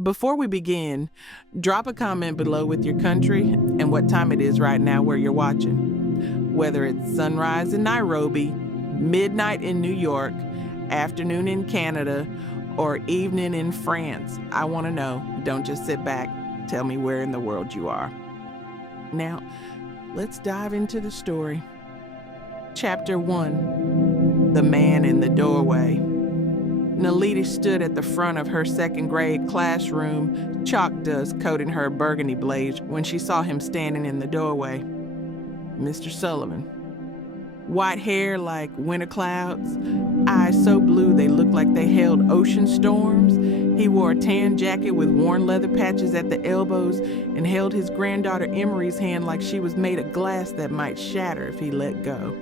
Before we begin, drop a comment below with your country and what time it is right now where you're watching. Whether it's sunrise in Nairobi, midnight in New York, afternoon in Canada, or evening in France, I want to know. Don't just sit back. Tell me where in the world you are. Now, let's dive into the story. Chapter 1, The Man in the Doorway. Naledi stood at the front of her second grade classroom, chalk dust coating her burgundy blaze when she saw him standing in the doorway. Mr. Sullivan. White hair like winter clouds, eyes so blue they looked like they held ocean storms. He wore a tan jacket with worn leather patches at the elbows and held his granddaughter Emory's hand like she was made of glass that might shatter if he let go.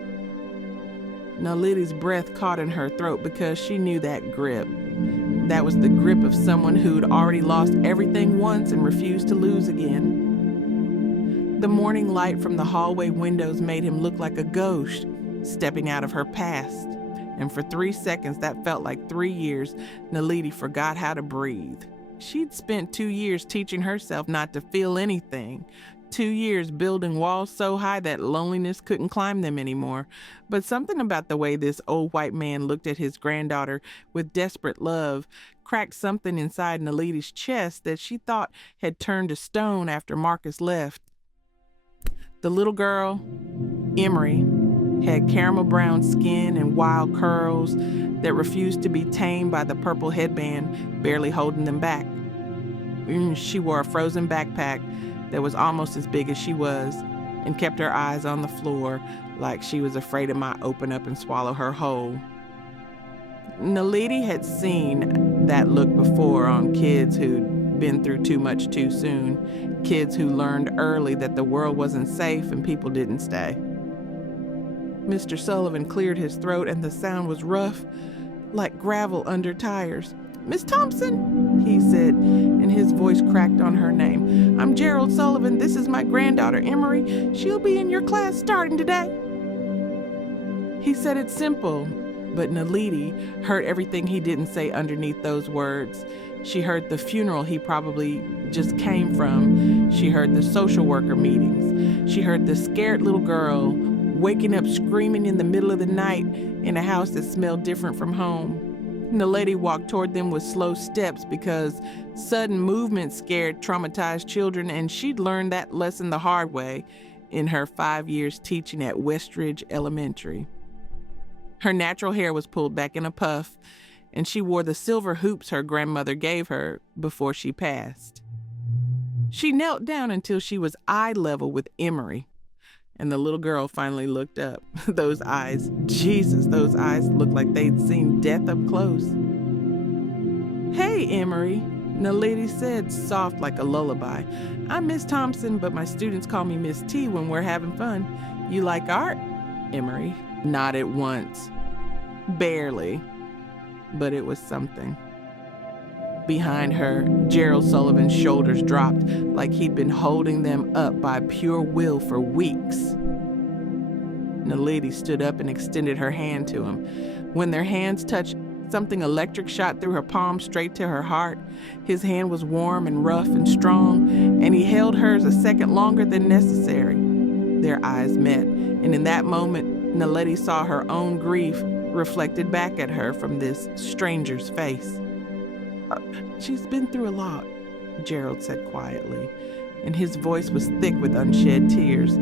Naledi's breath caught in her throat because she knew that grip. That was the grip of someone who'd already lost everything once and refused to lose again. The morning light from the hallway windows made him look like a ghost stepping out of her past. And for 3 seconds, that felt like 3 years, Naledi forgot how to breathe. She'd spent 2 years teaching herself not to feel anything. 2 years building walls so high that loneliness couldn't climb them anymore. But something about the way this old white man looked at his granddaughter with desperate love cracked something inside Naledi's chest that she thought had turned to stone after Marcus left. The little girl, Emory, had caramel brown skin and wild curls that refused to be tamed by the purple headband barely holding them back. She wore a frozen backpack that was almost as big as she was and kept her eyes on the floor like she was afraid it might open up and swallow her whole. Naledi had seen that look before on kids who'd been through too much too soon, kids who learned early that the world wasn't safe and people didn't stay. Mr. Sullivan cleared his throat and the sound was rough, like gravel under tires. "Miss Thompson," he said, and his voice cracked on her name. "I'm Gerald Sullivan. This is my granddaughter, Emory. She'll be in your class starting today." He said it simple, but Naledi heard everything he didn't say underneath those words. She heard the funeral he probably just came from. She heard the social worker meetings. She heard the scared little girl waking up screaming in the middle of the night in a house that smelled different from home. Naledi walked toward them with slow steps because sudden movement scared traumatized children, and she'd learned that lesson the hard way in her 5 years teaching at Westridge Elementary. Her natural hair was pulled back in a puff, and she wore the silver hoops her grandmother gave her before she passed. She knelt down until she was eye level with Emory, and the little girl finally looked up. Those eyes, Jesus, those eyes looked like they'd seen death up close. "Hey, Emory," Naledi said, soft like a lullaby. "I'm Miss Thompson, but my students call me Miss T when we're having fun. You like art?" Emory nodded once. Barely, but it was something. Behind her, Gerald Sullivan's shoulders dropped like he'd been holding them up by pure will for weeks. Naledi stood up and extended her hand to him. When their hands touched, something electric shot through her palm straight to her heart. His hand was warm and rough and strong, and he held hers a second longer than necessary. Their eyes met, and in that moment, Naledi saw her own grief reflected back at her from this stranger's face. "She's been through a lot," Gerald said quietly, and his voice was thick with unshed tears.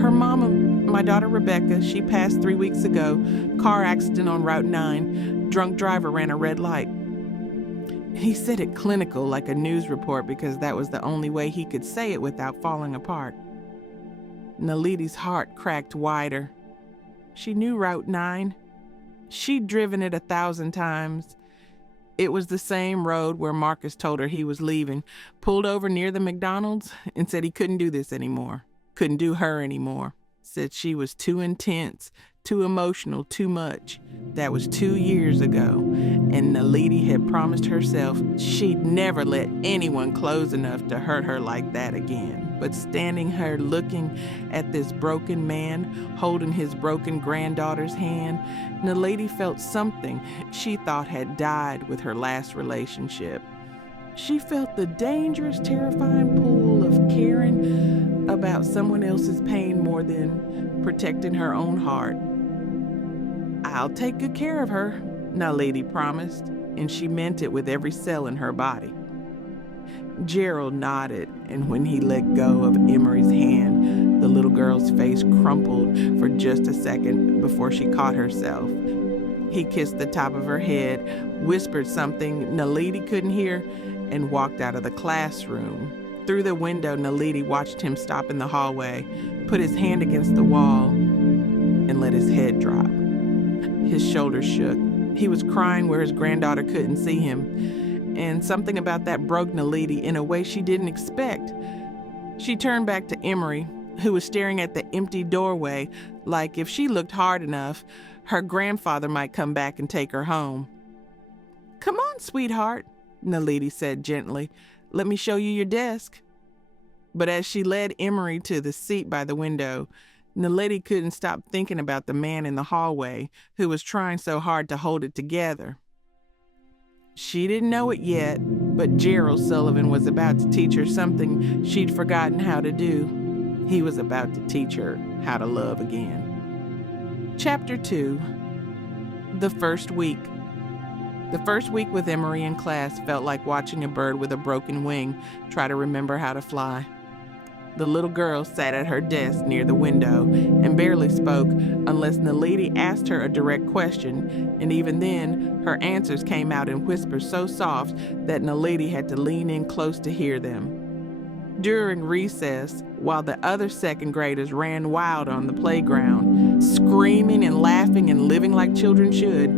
"Her mama, my daughter Rebecca, she passed 3 weeks ago. Car accident on Route 9. Drunk driver ran a red light." He said it clinical like a news report because that was the only way he could say it without falling apart. Naledi's heart cracked wider. She knew Route 9. She'd driven it 1,000 times. It was the same road where Marcus told her he was leaving, pulled over near the McDonald's, and said he couldn't do this anymore, couldn't do her anymore. Said she was too intense, too emotional, too much. That was 2 years ago, and Naledi had promised herself she'd never let anyone close enough to hurt her like that again. But standing her looking at this broken man, holding his broken granddaughter's hand, Naledi felt something she thought had died with her last relationship. She felt the dangerous, terrifying pull of caring about someone else's pain more than protecting her own heart. "I'll take good care of her," Naledi promised, and she meant it with every cell in her body. Gerald nodded, and when he let go of Emory's hand, the little girl's face crumpled for just a second before she caught herself. He kissed the top of her head, whispered something Naledi couldn't hear, and walked out of the classroom. Through the window, Naledi watched him stop in the hallway, put his hand against the wall, and let his head drop. His shoulders shook. He was crying where his granddaughter couldn't see him, and something about that broke Naledi in a way she didn't expect. She turned back to Emory, who was staring at the empty doorway, like if she looked hard enough, her grandfather might come back and take her home. "Come on, sweetheart," Naledi said gently. "Let me show you your desk." But as she led Emory to the seat by the window, Naledi couldn't stop thinking about the man in the hallway who was trying so hard to hold it together. She didn't know it yet, but Gerald Sullivan was about to teach her something she'd forgotten how to do. He was about to teach her how to love again. Chapter 2. The first week. The first week with Emory in class felt like watching a bird with a broken wing try to remember how to fly. The little girl sat at her desk near the window and barely spoke unless Naledi asked her a direct question, and even then, her answers came out in whispers so soft that Naledi had to lean in close to hear them. During recess, while the other second graders ran wild on the playground, screaming and laughing and living like children should,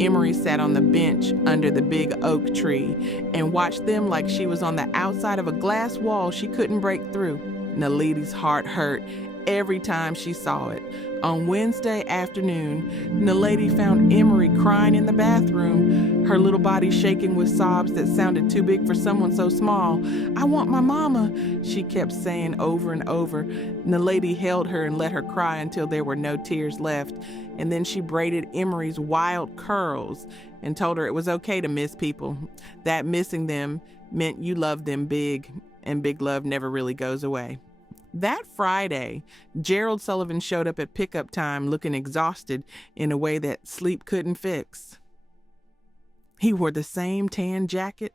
Emory sat on the bench under the big oak tree and watched them like she was on the outside of a glass wall she couldn't break through. Naledi's heart hurt every time she saw it. On Wednesday afternoon, Naledi found Emory crying in the bathroom, her little body shaking with sobs that sounded too big for someone so small. "I want my mama," she kept saying over and over. Naledi held her and let her cry until there were no tears left, and then she braided Emory's wild curls and told her it was okay to miss people, that missing them meant you loved them big, and big love never really goes away. That Friday, Gerald Sullivan showed up at pickup time looking exhausted in a way that sleep couldn't fix. He wore the same tan jacket,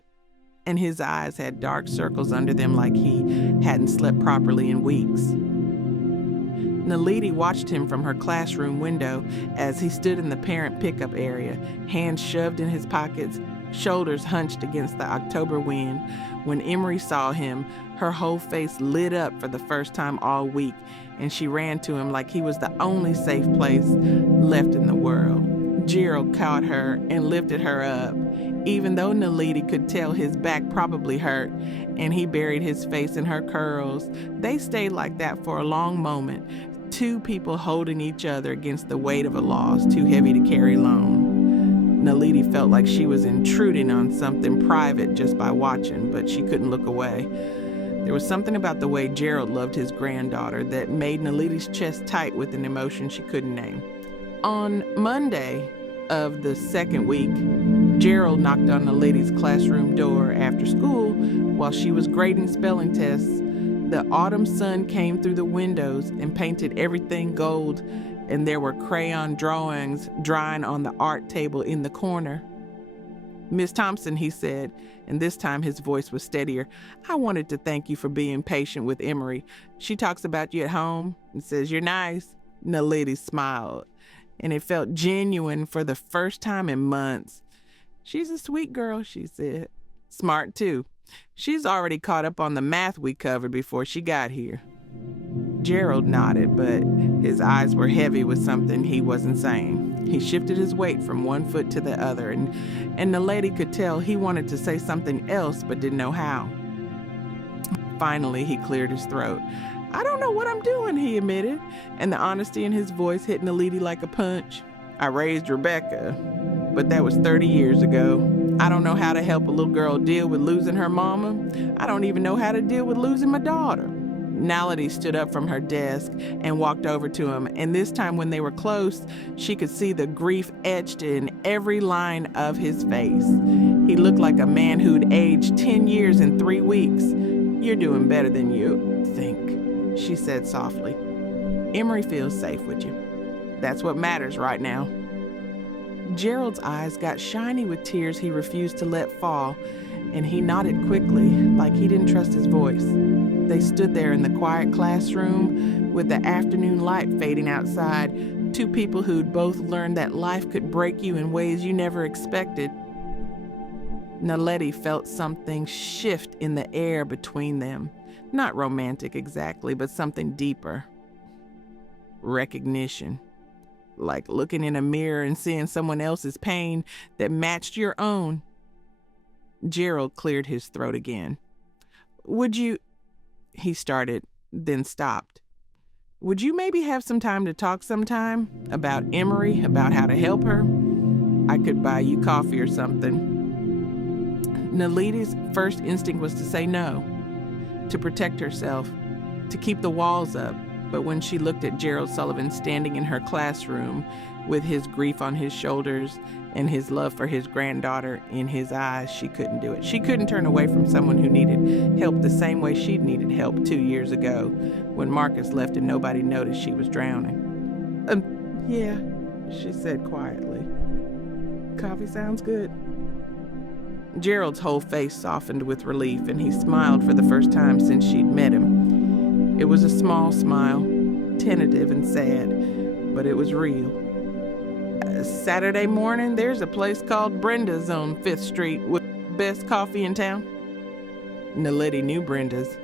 and his eyes had dark circles under them like he hadn't slept properly in weeks. Naledi watched him from her classroom window as he stood in the parent pickup area, hands shoved in his pockets, shoulders hunched against the October wind. When Emory saw him, her whole face lit up for the first time all week, and she ran to him like he was the only safe place left in the world. Gerald caught her and lifted her up, even though Naledi could tell his back probably hurt, and he buried his face in her curls. They stayed like that for a long moment, two people holding each other against the weight of a loss too heavy to carry alone. Naledi felt like she was intruding on something private just by watching, but she couldn't look away. There was something about the way Gerald loved his granddaughter that made Naledi's chest tight with an emotion she couldn't name. On Monday of the second week, Gerald knocked on Naledi's classroom door after school while she was grading spelling tests. The autumn sun came through the windows and painted everything gold, and there were crayon drawings drying on the art table in the corner. "Miss Thompson," he said, and this time his voice was steadier, "I wanted to thank you for being patient with Emory. She talks about you at home and says you're nice." Naledi smiled, and it felt genuine for the first time in months. "She's a sweet girl," she said. "Smart, too. She's already caught up on the math we covered before she got here." Gerald nodded, but his eyes were heavy with something he wasn't saying. He shifted his weight from one foot to the other, and Naledi could tell he wanted to say something else but didn't know how. Finally, he cleared his throat. "I don't know what I'm doing," he admitted, and the honesty in his voice hit Naledi like a punch. "I raised Rebecca, but that was 30 years ago. I don't know how to help a little girl deal with losing her mama. I don't even know how to deal with losing my daughter." Naledi stood up from her desk and walked over to him, and this time when they were close, she could see the grief etched in every line of his face. He looked like a man who'd aged 10 years in 3 weeks. "You're doing better than you think," she said softly. "Emory feels safe with you. That's what matters right now." Gerald's eyes got shiny with tears he refused to let fall, and he nodded quickly, like he didn't trust his voice. They stood there in the quiet classroom with the afternoon light fading outside, two people who'd both learned that life could break you in ways you never expected. Naledi felt something shift in the air between them. Not romantic exactly, but something deeper. Recognition. Like looking in a mirror and seeing someone else's pain that matched your own. Gerald cleared his throat again. "Would you," he started, then stopped. "Would you maybe have some time to talk sometime? About Emory, about how to help her? I could buy you coffee or something." Naledi's first instinct was to say no, to protect herself, to keep the walls up. But when she looked at Gerald Sullivan standing in her classroom with his grief on his shoulders and his love for his granddaughter in his eyes, she couldn't do it. She couldn't turn away from someone who needed help the same way she'd needed help 2 years ago when Marcus left and nobody noticed she was drowning. Yeah, she said quietly. "Coffee sounds good." Gerald's whole face softened with relief, and he smiled for the first time since she'd met him. It was a small smile, tentative and sad, but it was real. "Saturday morning, there's a place called Brenda's on 5th Street with best coffee in town." Naledi knew Brenda's.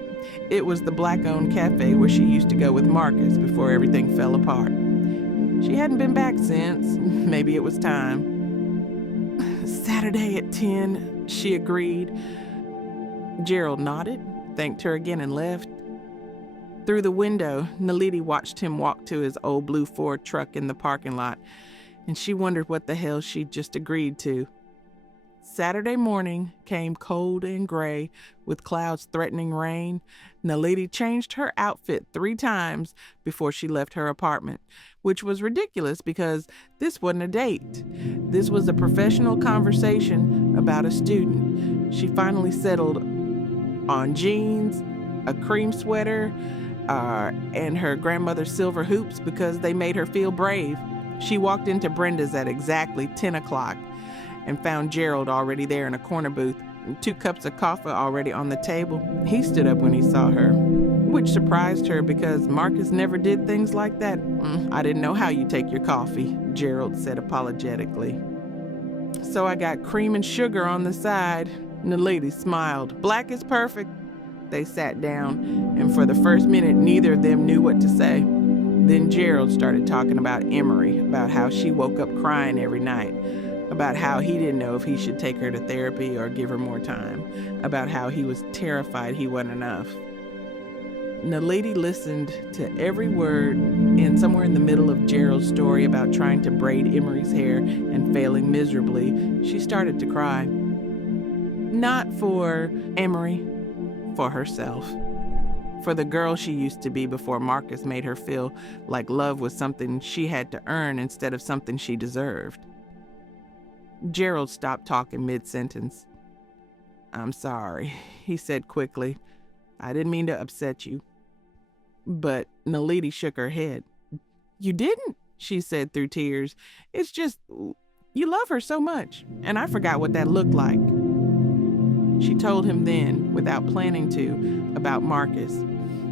It was the black-owned cafe where she used to go with Marcus before everything fell apart. She hadn't been back since. Maybe it was time. "Saturday at 10, she agreed. Gerald nodded, thanked her again, and left. Through the window, Naledi watched him walk to his old blue Ford truck in the parking lot, and she wondered what the hell she'd just agreed to. Saturday morning came cold and gray, with clouds threatening rain. Naledi changed her outfit 3 times before she left her apartment, which was ridiculous because this wasn't a date. This was a professional conversation about a student. She finally settled on jeans, a cream sweater, and her grandmother's silver hoops because they made her feel brave. She walked into Brenda's at exactly 10 o'clock and found Gerald already there in a corner booth, 2 cups of coffee already on the table. He stood up when he saw her, which surprised her because Marcus never did things like that. "I didn't know how you take your coffee," Gerald said apologetically. "So I got cream and sugar on the side." Naledi smiled. "Black is perfect." They sat down, and for the first minute, neither of them knew what to say. Then Gerald started talking about Emory, about how she woke up crying every night, about how he didn't know if he should take her to therapy or give her more time, about how he was terrified he wasn't enough. Naledi listened to every word, and somewhere in the middle of Gerald's story about trying to braid Emory's hair and failing miserably, she started to cry. Not for Emory, for herself. For the girl she used to be before Marcus made her feel like love was something she had to earn instead of something she deserved. Gerald stopped talking mid-sentence. "I'm sorry," he said quickly. "I didn't mean to upset you." But Naledi shook her head. "You didn't," she said through tears. "It's just, you love her so much, and I forgot what that looked like." She told him then, without planning to, about Marcus,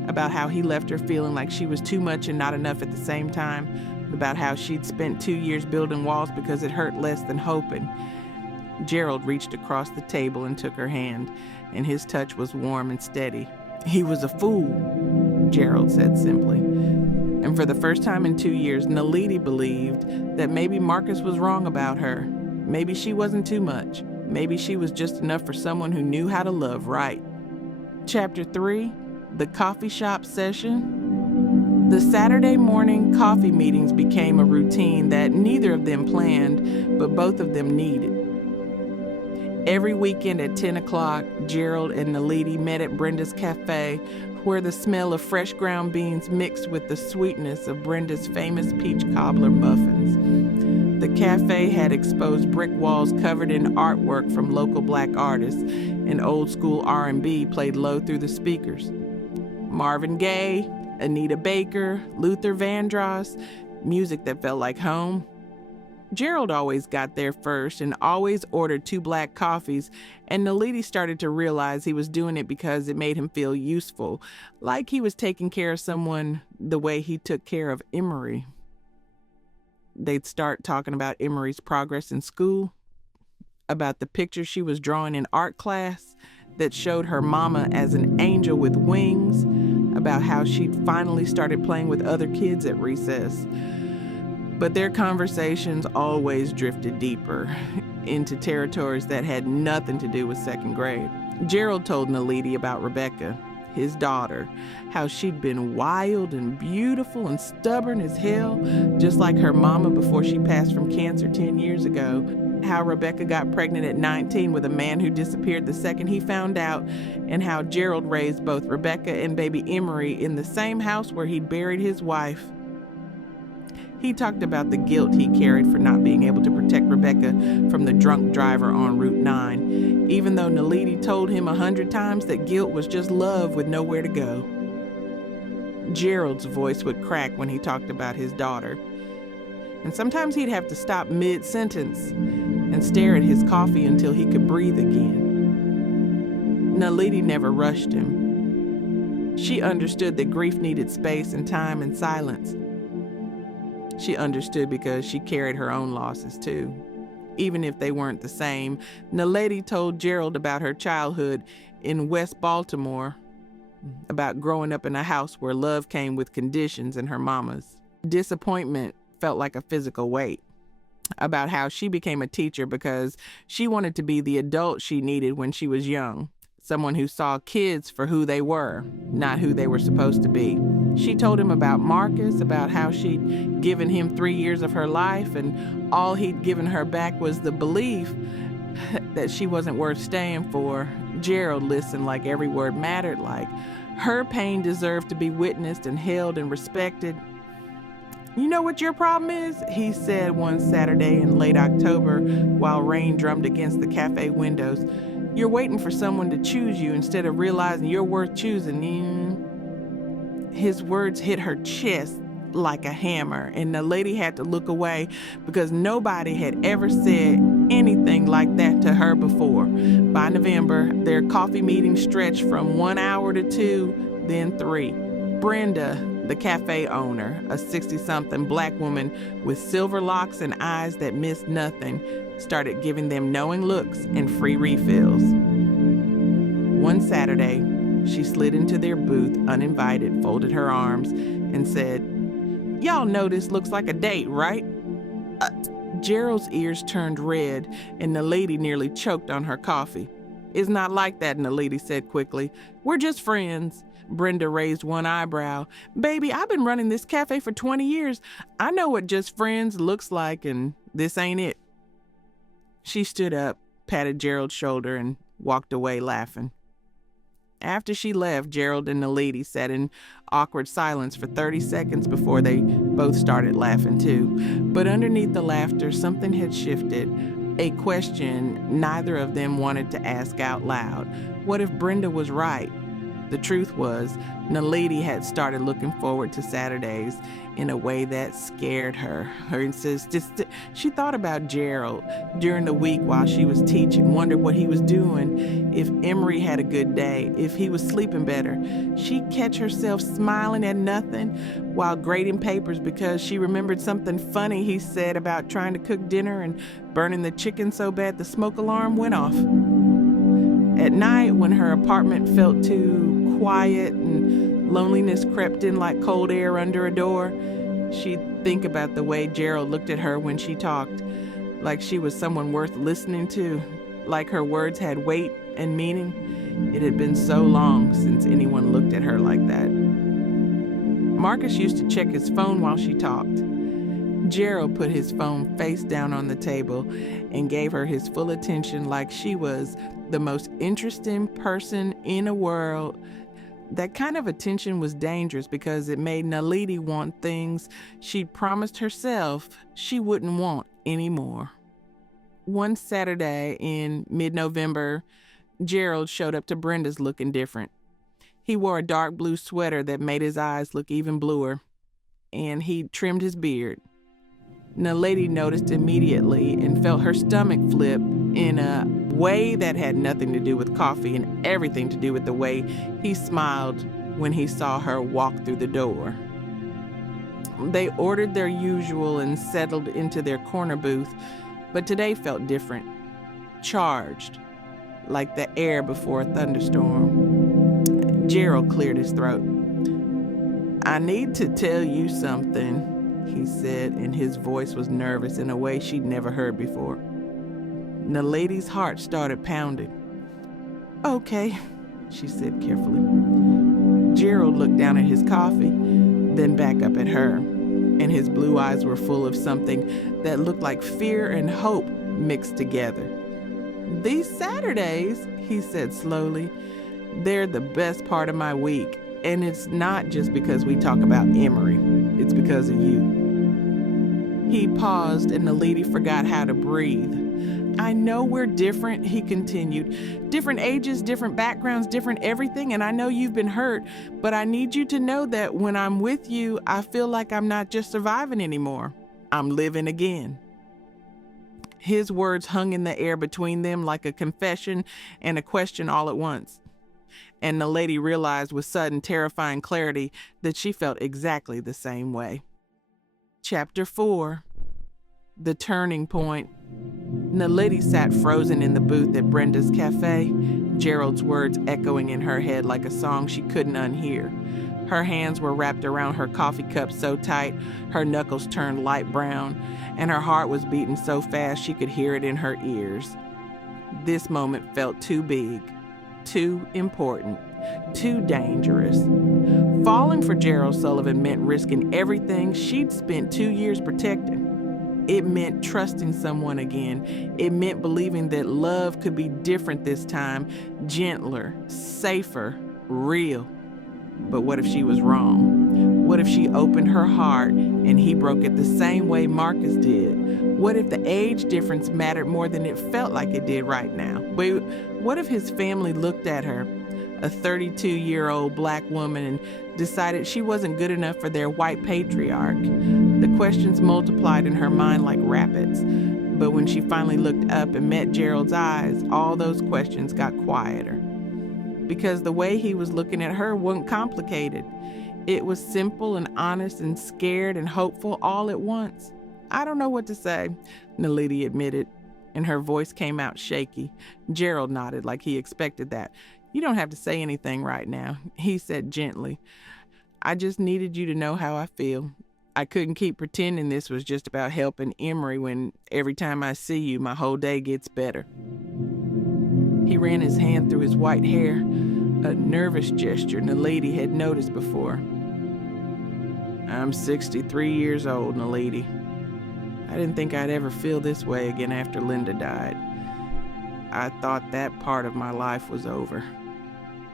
about how he left her feeling like she was too much and not enough at the same time, about how she'd spent 2 years building walls because it hurt less than hoping. Gerald reached across the table and took her hand, and his touch was warm and steady. "He was a fool," Gerald said simply. And for the first time in 2 years, Naledi believed that maybe Marcus was wrong about her. Maybe she wasn't too much. Maybe she was just enough for someone who knew how to love right. Chapter 3, The Coffee Shop Session. The Saturday morning coffee meetings became a routine that neither of them planned, but both of them needed. Every weekend at 10 o'clock, Gerald and Naledi met at Brenda's Cafe, where the smell of fresh ground beans mixed with the sweetness of Brenda's famous peach cobbler muffins. The cafe had exposed brick walls covered in artwork from local black artists, and old school R&B played low through the speakers. Marvin Gaye, Anita Baker, Luther Vandross, music that felt like home. Gerald always got there first and always ordered 2 black coffees, and Naledi started to realize he was doing it because it made him feel useful, like he was taking care of someone the way he took care of Emory. They'd start talking about Emory's progress in school, about the picture she was drawing in art class that showed her mama as an angel with wings, about how she'd finally started playing with other kids at recess. But their conversations always drifted deeper into territories that had nothing to do with second grade. Gerald told Naledi about Rebecca, his daughter, how she'd been wild and beautiful and stubborn as hell, just like her mama before she passed from cancer 10 years ago. How Rebecca got pregnant at 19 with a man who disappeared the second he found out, and how Gerald raised both Rebecca and baby Emory in the same house where he'd buried his wife. He talked about the guilt he carried for not being able to protect Rebecca from the drunk driver on Route 9, even though Naledi told him 100 times that guilt was just love with nowhere to go. Gerald's voice would crack when he talked about his daughter, and sometimes he'd have to stop mid-sentence and stare at his coffee until he could breathe again. Naledi never rushed him. She understood that grief needed space and time and silence. She understood because she carried her own losses too. Even if they weren't the same, Naledi told Gerald about her childhood in West Baltimore, about growing up in a house where love came with conditions and her mama's. Disappointment felt like a physical weight. About how she became a teacher because she wanted to be the adult she needed when she was young. Someone who saw kids for who they were, not who they were supposed to be. She told him about Marcus, about how she'd given him 3 years of her life, and all he'd given her back was the belief that she wasn't worth staying for. Gerald listened like every word mattered, like her pain deserved to be witnessed and held and respected. "You know what your problem is?" he said one Saturday in late October while rain drummed against the cafe windows. "You're waiting for someone to choose you instead of realizing you're worth choosing." His words hit her chest like a hammer, and the lady had to look away because nobody had ever said anything like that to her before. By November, their coffee meeting stretched from 1 hour to 2, then 3. Brenda, the cafe owner, a 60-something black woman with silver locks and eyes that missed nothing, started giving them knowing looks and free refills. One Saturday, she slid into their booth uninvited, folded her arms, and said, "Y'all know this looks like a date, right?" Gerald's ears turned red, and Naledi nearly choked on her coffee. "It's not like that," Naledi said quickly. "We're just friends." Brenda raised one eyebrow. "Baby, I've been running this cafe for 20 years. I know what just friends looks like, and this ain't it." She stood up, patted Gerald's shoulder, and walked away laughing. After she left, Gerald and Naledi sat in awkward silence for 30 seconds before they both started laughing too. But underneath the laughter, something had shifted. A question neither of them wanted to ask out loud. What if Brenda was right? The truth was, Naledi had started looking forward to Saturdays in a way that scared her. She thought about Gerald during the week while she was teaching, wondered what he was doing, if Emory had a good day, if he was sleeping better. She'd catch herself smiling at nothing while grading papers because she remembered something funny he said about trying to cook dinner and burning the chicken so bad the smoke alarm went off. At night, when her apartment felt too quiet and loneliness crept in like cold air under a door, she'd think about the way Gerald looked at her when she talked, like she was someone worth listening to, like her words had weight and meaning. It had been so long since anyone looked at her like that. Marcus used to check his phone while she talked. Gerald put his phone face down on the table and gave her his full attention like she was the most interesting person in the world. That kind of attention was dangerous because it made Naledi want things she'd promised herself she wouldn't want anymore. One Saturday in mid-November, Gerald showed up to Brenda's looking different. He wore a dark blue sweater that made his eyes look even bluer, and he trimmed his beard. Naledi noticed immediately and felt her stomach flip in a way that had nothing to do with coffee and everything to do with the way he smiled when he saw her walk through the door. They ordered their usual and settled into their corner booth, but today felt different, charged, like the air before a thunderstorm. Gerald cleared his throat. "I need to tell you something," he said, and his voice was nervous in a way she'd never heard before. Naledi's heart started pounding. "Okay," she said carefully. Gerald looked down at his coffee, then back up at her, and his blue eyes were full of something that looked like fear and hope mixed together. "These Saturdays," he said slowly, "they're the best part of my week, and it's not just because we talk about Emory. It's because of you." He paused, and Naledi forgot how to breathe. "I know we're different," he continued. "Different ages, different backgrounds, different everything, and I know you've been hurt, but I need you to know that when I'm with you, I feel like I'm not just surviving anymore. I'm living again." His words hung in the air between them like a confession and a question all at once. And Naledi realized with sudden, terrifying clarity that she felt exactly the same way. Chapter 4. The Turning Point. Naledi sat frozen in the booth at Brenda's cafe, Gerald's words echoing in her head like a song she couldn't unhear. Her hands were wrapped around her coffee cup so tight, her knuckles turned light brown, and her heart was beating so fast she could hear it in her ears. This moment felt too big, too important, too dangerous. Falling for Gerald Sullivan meant risking everything she'd spent 2 years protecting. It meant trusting someone again. It meant believing that love could be different this time, gentler, safer, real. But what if she was wrong? What if she opened her heart and he broke it the same way Marcus did? What if the age difference mattered more than it felt like it did right now? But what if his family looked at her, a 32-year-old black woman, and decided she wasn't good enough for their white patriarch? The questions multiplied in her mind like rapids. But when she finally looked up and met Gerald's eyes, all those questions got quieter. Because the way he was looking at her wasn't complicated. It was simple and honest and scared and hopeful all at once. "I don't know what to say," Naledi admitted, and her voice came out shaky. Gerald nodded like he expected that. "You don't have to say anything right now," he said gently. "I just needed you to know how I feel. I couldn't keep pretending this was just about helping Emory when every time I see you, my whole day gets better." He ran his hand through his white hair, a nervous gesture Naledi had noticed before. "I'm 63 years old, Naledi. I didn't think I'd ever feel this way again after Linda died. I thought that part of my life was over.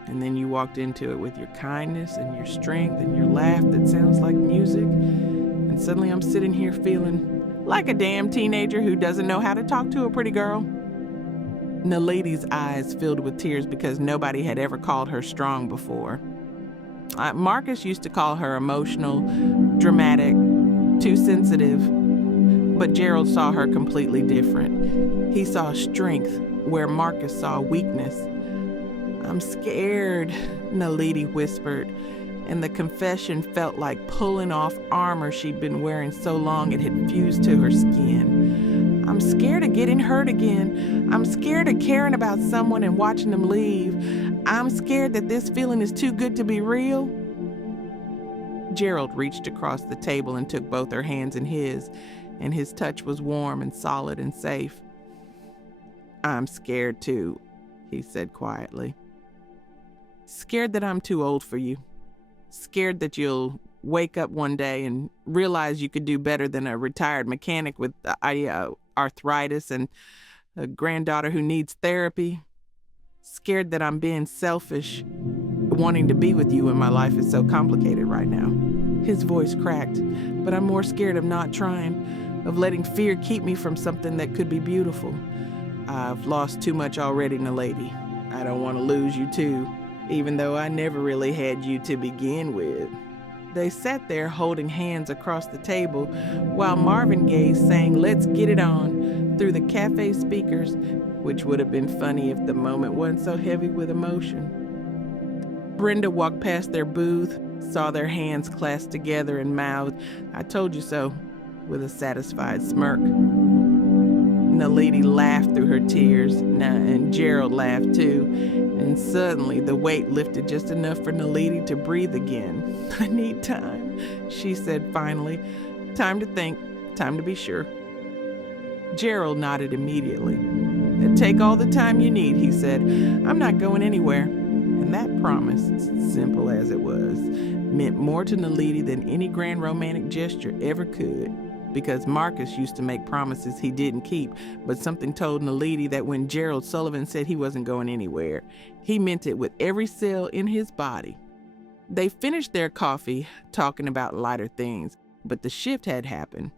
And then you walked into it with your kindness and your strength and your laugh that sounds like music. And suddenly I'm sitting here feeling like a damn teenager who doesn't know how to talk to a pretty girl." Naledi's eyes filled with tears because nobody had ever called her strong before. Marcus used to call her emotional, dramatic, too sensitive. But Gerald saw her completely different. He saw strength where Marcus saw weakness. "I'm scared," Naledi whispered, and the confession felt like pulling off armor she'd been wearing so long it had fused to her skin. "I'm scared of getting hurt again. I'm scared of caring about someone and watching them leave. I'm scared that this feeling is too good to be real." Gerald reached across the table and took both her hands in his, and his touch was warm and solid and safe. "I'm scared too," he said quietly. "Scared that I'm too old for you. Scared that you'll wake up one day and realize you could do better than a retired mechanic with arthritis and a granddaughter who needs therapy. Scared that I'm being selfish, wanting to be with you when my life is so complicated right now." His voice cracked. "But I'm more scared of not trying. of letting fear keep me from something that could be beautiful. I've lost too much already, Naledi. I don't want to lose you too, even though I never really had you to begin with." They sat there holding hands across the table while Marvin Gaye sang "Let's Get It On" through the cafe speakers, which would have been funny if the moment wasn't so heavy with emotion. Brenda walked past their booth, saw their hands clasped together and mouthed, "I told you so," with a satisfied smirk. Naledi laughed through her tears, and Gerald laughed too, and suddenly the weight lifted just enough for Naledi to breathe again. "I need time," she said finally. "Time to think, time to be sure." Gerald nodded immediately. "Take all the time you need," he said. "I'm not going anywhere." And that promise, simple as it was, meant more to Naledi than any grand romantic gesture ever could. Because Marcus used to make promises he didn't keep, but something told Naledi that when Gerald Sullivan said he wasn't going anywhere, he meant it with every cell in his body. They finished their coffee, talking about lighter things, but the shift had happened.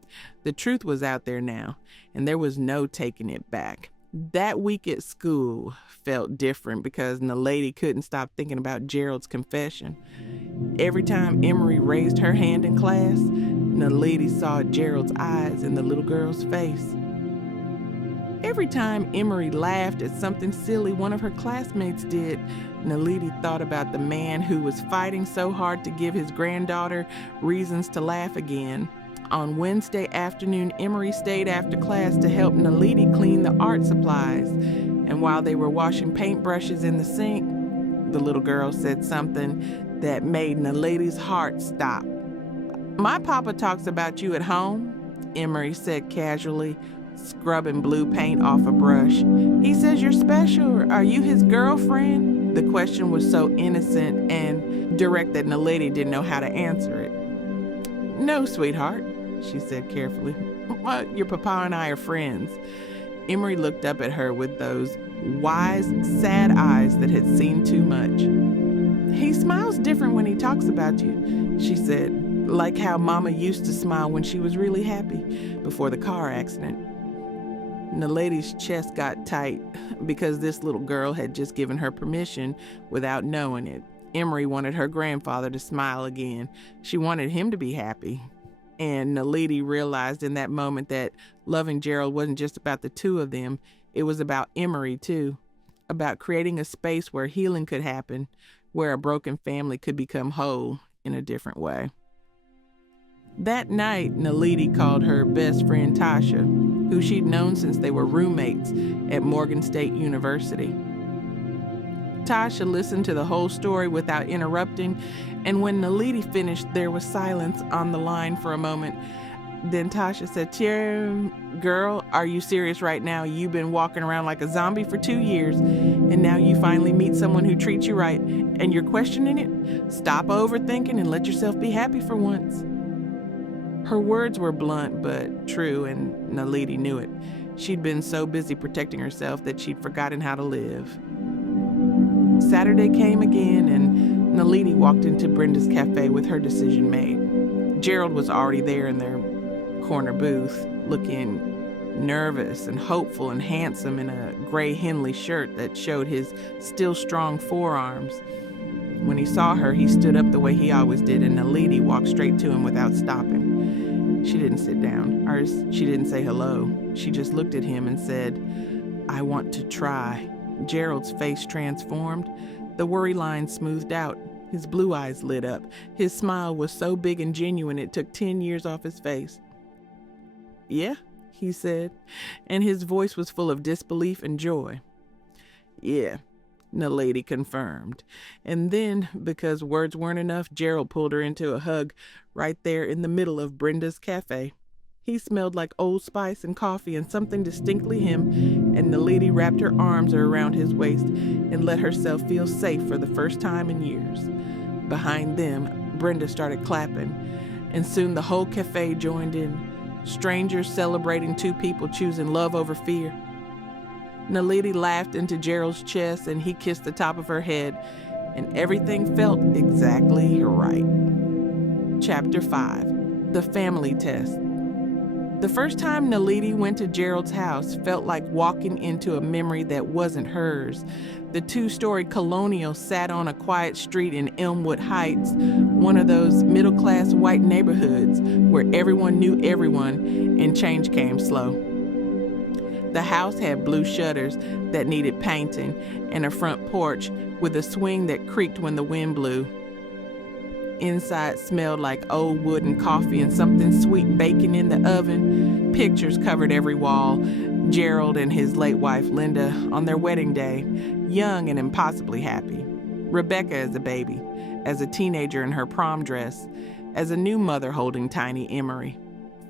The truth was out there now, and there was no taking it back. That week at school felt different because Naledi couldn't stop thinking about Gerald's confession. Every time Emory raised her hand in class, Naledi saw Gerald's eyes in the little girl's face. Every time Emory laughed at something silly one of her classmates did, Naledi thought about the man who was fighting so hard to give his granddaughter reasons to laugh again. On Wednesday afternoon, Emory stayed after class to help Naledi clean the art supplies. And while they were washing paintbrushes in the sink, the little girl said something that made Naledi's heart stop. "My papa talks about you at home," Emory said casually, scrubbing blue paint off a brush. "He says you're special. Are you his girlfriend?" The question was so innocent and direct that Naledi didn't know how to answer it. "No, sweetheart," she said carefully. "Your papa and I are friends." Emory looked up at her with those wise, sad eyes that had seen too much. "He smiles different when he talks about you," she said, "like how Mama used to smile when she was really happy before the car accident." Naledi's chest got tight because this little girl had just given her permission without knowing it. Emory wanted her grandfather to smile again. She wanted him to be happy. And Naledi realized in that moment that loving Gerald wasn't just about the two of them. It was about Emory too, about creating a space where healing could happen, where a broken family could become whole in a different way. That night, Naledi called her best friend Tasha, who she'd known since they were roommates at Morgan State University. Tasha listened to the whole story without interrupting, and when Naledi finished, there was silence on the line for a moment. Then Tasha said, Girl, are you serious right now? You've been walking around like a zombie for 2 years, and now you finally meet someone who treats you right, and you're questioning it? Stop overthinking and let yourself be happy for once." Her words were blunt but true, and Naledi knew it. She'd been so busy protecting herself that she'd forgotten how to live. Saturday came again, and Naledi walked into Brenda's cafe with her decision made. Gerald was already there in their corner booth, looking nervous and hopeful and handsome in a gray Henley shirt that showed his still strong forearms. When he saw her, he stood up the way he always did, and Naledi walked straight to him without stopping. She didn't sit down, or she didn't say hello. She just looked at him and said, "I want to try." Gerald's face transformed. The worry lines smoothed out. His blue eyes lit up. His smile was so big and genuine it took 10 years off his face. "Yeah," he said, and his voice was full of disbelief and joy. "Yeah," Naledi confirmed. And then, because words weren't enough, Gerald pulled her into a hug right there in the middle of Brenda's cafe. He smelled like Old Spice and coffee and something distinctly him, and Naledi wrapped her arms around his waist and let herself feel safe for the first time in years. Behind them, Brenda started clapping, and soon the whole cafe joined in, strangers celebrating two people choosing love over fear. Naledi laughed into Gerald's chest, and he kissed the top of her head, and everything felt exactly right. Chapter 5. The Family Test. The first time Naledi went to Gerald's house felt like walking into a memory that wasn't hers. The 2-story colonial sat on a quiet street in Elmwood Heights, one of those middle-class white neighborhoods where everyone knew everyone and change came slow. The house had blue shutters that needed painting and a front porch with a swing that creaked when the wind blew. Inside smelled like old wood and coffee and something sweet baking in the oven. Pictures covered every wall. Gerald and his late wife, Linda, on their wedding day, young and impossibly happy. Rebecca as a baby, as a teenager in her prom dress, as a new mother holding tiny Emory.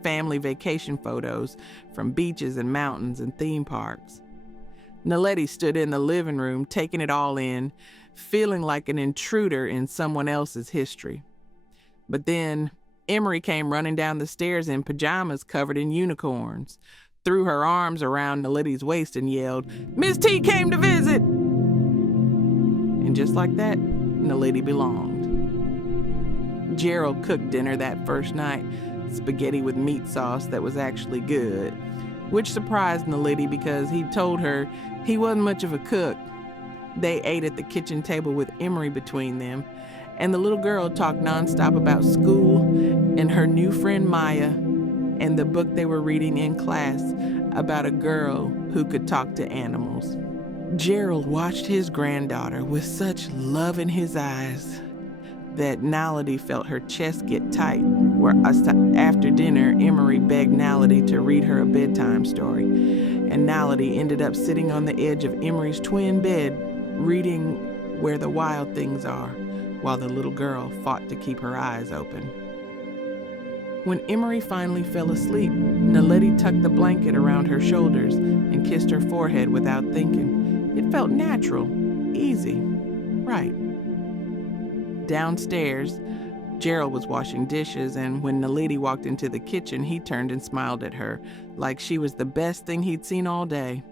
Family vacation photos from beaches and mountains and theme parks. Naledi stood in the living room, taking it all in, feeling like an intruder in someone else's history. But then Emory came running down the stairs in pajamas covered in unicorns, threw her arms around Naledi's waist and yelled, "Miss T came to visit!" And just like that, Naledi belonged. Gerald cooked dinner that first night, spaghetti with meat sauce that was actually good, which surprised Naledi because he told her he wasn't much of a cook. They ate at the kitchen table with Emory between them, and the little girl talked nonstop about school and her new friend Maya and the book they were reading in class about a girl who could talk to animals. Gerald watched his granddaughter with such love in his eyes that Naledi felt her chest get tight, where after dinner, Emory begged Naledi to read her a bedtime story, and Naledi ended up sitting on the edge of Emory's twin bed, reading Where the Wild Things Are, while the little girl fought to keep her eyes open. When Emory finally fell asleep, Naledi tucked the blanket around her shoulders and kissed her forehead without thinking. It felt natural, easy, right. Downstairs, Gerald was washing dishes, and when Naledi walked into the kitchen, he turned and smiled at her, like she was the best thing he'd seen all day.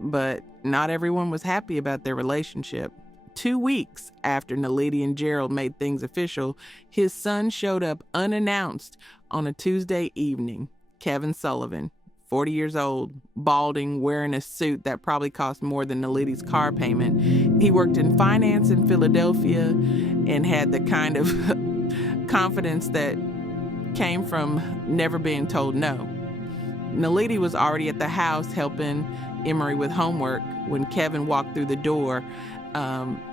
But not everyone was happy about their relationship. 2 weeks after Naledi and Gerald made things official, his son showed up unannounced on a Tuesday evening. Kevin Sullivan, 40 years old, balding, wearing a suit that probably cost more than Naledi's car payment. He worked in finance in Philadelphia and had the kind of confidence that came from never being told no. Naledi was already at the house helping Emory with homework when Kevin walked through the door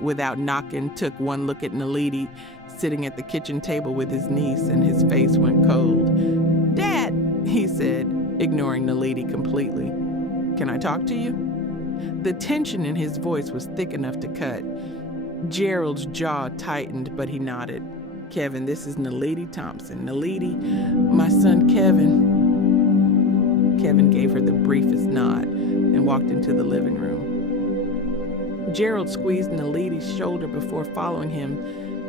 without knocking, took one look at Naledi sitting at the kitchen table with his niece, and his face went cold. "Dad," he said, ignoring Naledi completely. "Can I talk to you?" The tension in his voice was thick enough to cut. Gerald's jaw tightened, but he nodded. "Kevin, this is Naledi Thompson. Naledi, my son Kevin." Kevin gave her the briefest nod and walked into the living room. Gerald squeezed Naledi's shoulder before following him,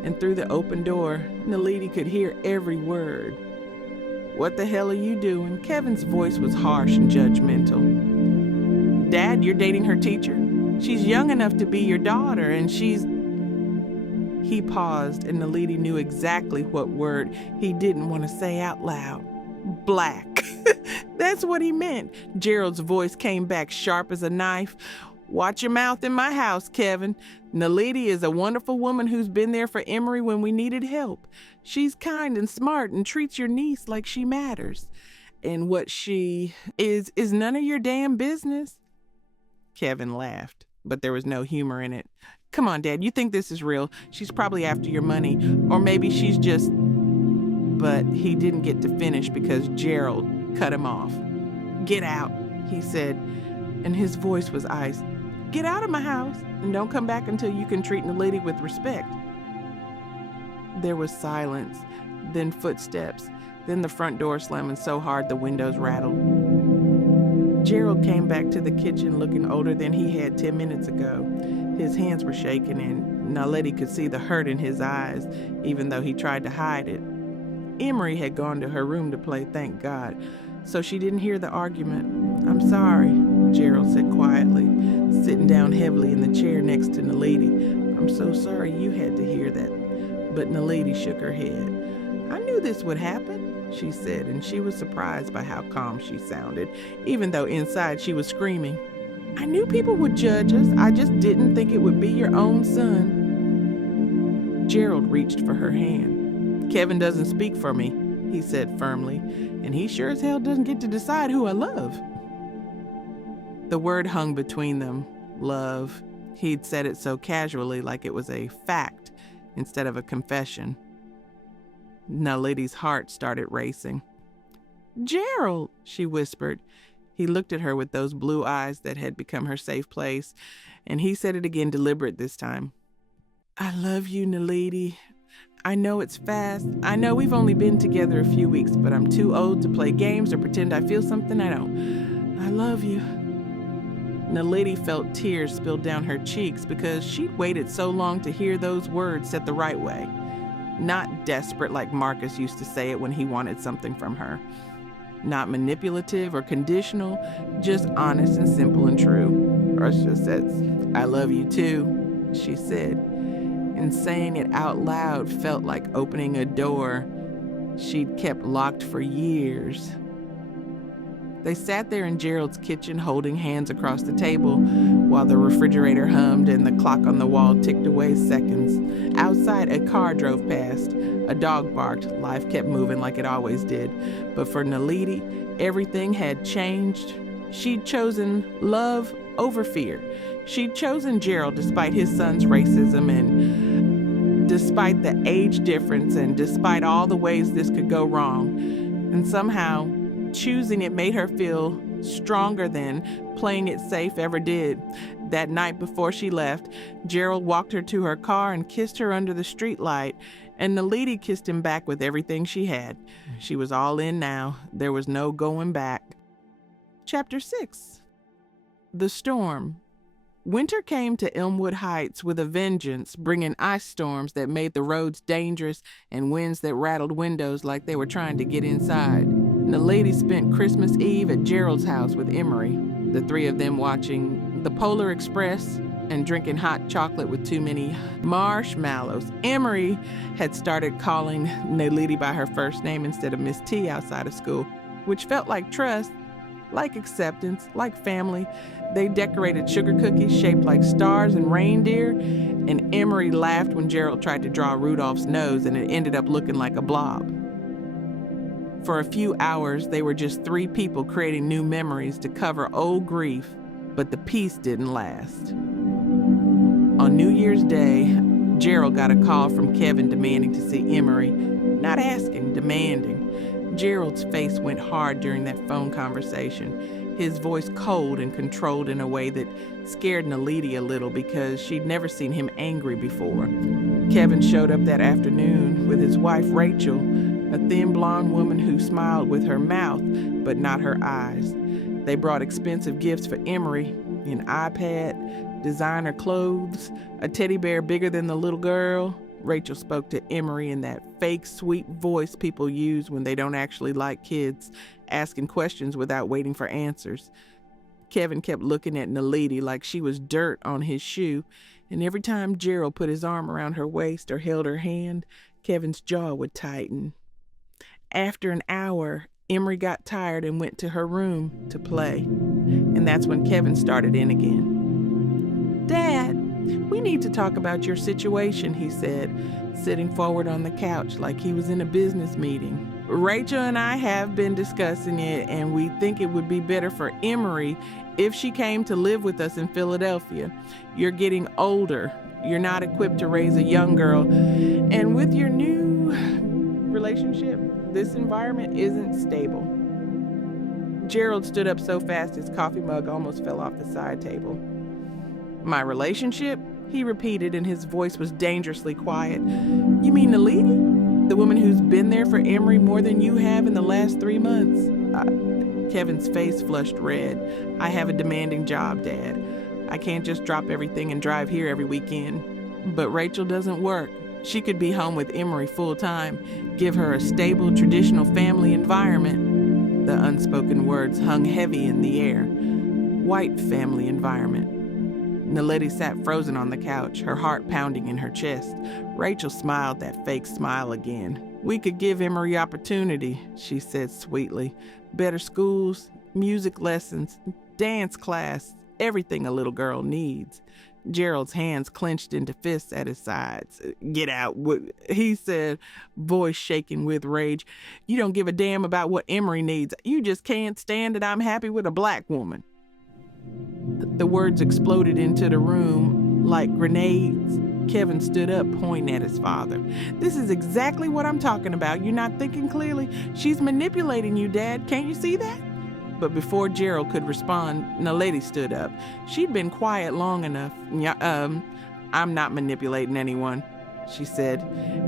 and through the open door, Naledi could hear every word. "What the hell are you doing?" Kevin's voice was harsh and judgmental. "Dad, you're dating her teacher? She's young enough to be your daughter, and she's..." He paused, and Naledi knew exactly what word he didn't want to say out loud. "Black." That's what he meant. Gerald's voice came back sharp as a knife. "Watch your mouth in my house, Kevin. Naledi is a wonderful woman who's been there for Emory when we needed help. She's kind and smart and treats your niece like she matters. And what she is none of your damn business." Kevin laughed, but there was no humor in it. "Come on, Dad, you think this is real? She's probably after your money, or maybe she's just..." But he didn't get to finish because Gerald cut him off. "Get out," he said, and his voice was ice. "Get out of my house, and don't come back until you can treat Naledi with respect." There was silence, then footsteps, then the front door slamming so hard the windows rattled. Gerald came back to the kitchen looking older than he had 10 minutes ago. His hands were shaking, and Naledi could see the hurt in his eyes, even though he tried to hide it. Emory had gone to her room to play, thank God, so she didn't hear the argument. "I'm sorry," Gerald said quietly, sitting down heavily in the chair next to Naledi. "I'm so sorry you had to hear that." But Naledi shook her head. "I knew this would happen." she said, and she was surprised by how calm she sounded, even though inside she was screaming. I knew people would judge us. I just didn't think it would be your own son. Gerald reached for her hand. Kevin doesn't speak for me, he said firmly, and he sure as hell doesn't get to decide who I love. The word hung between them, love. He'd said it so casually, like it was a fact instead of a confession. Naledi's heart started racing. Gerald, she whispered. He looked at her with those blue eyes that had become her safe place, and he said it again, deliberate this time. I love you, Naledi. I know it's fast. I know we've only been together a few weeks, but I'm too old to play games or pretend I feel something I don't. I love you. Naledi felt tears spill down her cheeks because she'd waited so long to hear those words said the right way. Not desperate like Marcus used to say it when he wanted something from her. Not manipulative or conditional, just honest and simple and true. Russia says, I love you too, she said. And saying it out loud felt like opening a door she'd kept locked for years. They sat there in Gerald's kitchen holding hands across the table while the refrigerator hummed and the clock on the wall ticked away seconds. Outside, a car drove past. A dog barked. Life kept moving like it always did. But for Naledi, everything had changed. She'd chosen love over fear. She'd chosen Gerald despite his son's racism and despite the age difference and despite all the ways this could go wrong. And somehow, choosing it made her feel stronger than playing it safe ever did. That night before she left, Gerald walked her to her car and kissed her under the streetlight, and Naledi kissed him back with everything she had. She was all in now. There was no going back. Chapter 6. The Storm. Winter came to Elmwood Heights with a vengeance, bringing ice storms that made the roads dangerous and winds that rattled windows like they were trying to get inside. Naledi spent Christmas Eve at Gerald's house with Emory, the three of them watching the Polar Express and drinking hot chocolate with too many marshmallows. Emory had started calling Naledi by her first name instead of Miss T outside of school, which felt like trust, like acceptance, like family. They decorated sugar cookies shaped like stars and reindeer, and Emory laughed when Gerald tried to draw Rudolph's nose and it ended up looking like a blob. For a few hours, they were just three people creating new memories to cover old grief, but the peace didn't last. On New Year's Day, Gerald got a call from Kevin demanding to see Emory. Not asking, demanding. Gerald's face went hard during that phone conversation, his voice cold and controlled in a way that scared Naledi a little because she'd never seen him angry before. Kevin showed up that afternoon with his wife Rachel, a thin blonde woman who smiled with her mouth but not her eyes. They brought expensive gifts for Emory, an iPad, designer clothes, a teddy bear bigger than the little girl. Rachel spoke to Emory in that fake sweet voice people use when they don't actually like kids, asking questions without waiting for answers. Kevin kept looking at Naledi like she was dirt on his shoe, and every time Gerald put his arm around her waist or held her hand, Kevin's jaw would tighten. After an hour, Emory got tired and went to her room to play, and that's when Kevin started in again. Dad, we need to talk about your situation, he said, sitting forward on the couch like he was in a business meeting. Rachel and I have been discussing it, and we think it would be better for Emory if she came to live with us in Philadelphia. You're getting older. You're not equipped to raise a young girl. And with your new relationship, this environment isn't stable. Gerald stood up so fast his coffee mug almost fell off the side table. My relationship? He repeated, and his voice was dangerously quiet. You mean Naledi? The woman who's been there for Emory more than you have in the last 3 months? Kevin's face flushed red. I have a demanding job, Dad. I can't just drop everything and drive here every weekend. But Rachel doesn't work. She could be home with Emory full time, give her a stable, traditional family environment. The unspoken words hung heavy in the air. White family environment. Naledi sat frozen on the couch, her heart pounding in her chest. Rachel smiled that fake smile again. We could give Emory opportunity, she said sweetly. Better schools, music lessons, dance class, everything a little girl needs. Gerald's hands clenched into fists at his sides. Get out, he said, voice shaking with rage. You don't give a damn about what Emory needs. You just can't stand that I'm happy with a black woman. The words exploded into the room like grenades. Kevin stood up, pointing at his father. This is exactly what I'm talking about. You're not thinking clearly. She's manipulating you, Dad. Can't you see that? But before Gerald could respond, Naledi stood up. She'd been quiet long enough. I'm not manipulating anyone, she said,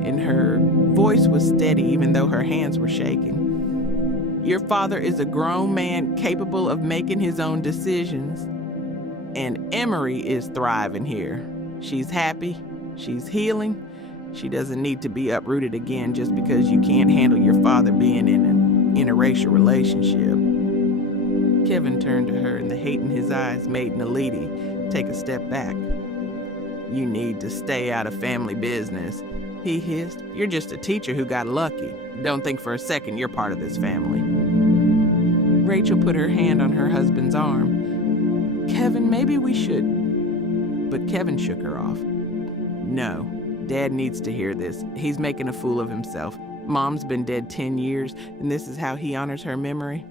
and her voice was steady even though her hands were shaking. Your father is a grown man capable of making his own decisions, and Emory is thriving here. She's happy, she's healing. She doesn't need to be uprooted again just because you can't handle your father being in an interracial relationship. Kevin turned to her, and the hate in his eyes made Naledi take a step back. You need to stay out of family business, he hissed. You're just a teacher who got lucky. Don't think for a second you're part of this family. Rachel put her hand on her husband's arm. Kevin, maybe we should. But Kevin shook her off. No, Dad needs to hear this. He's making a fool of himself. Mom's been dead 10 years, and this is how he honors her memory.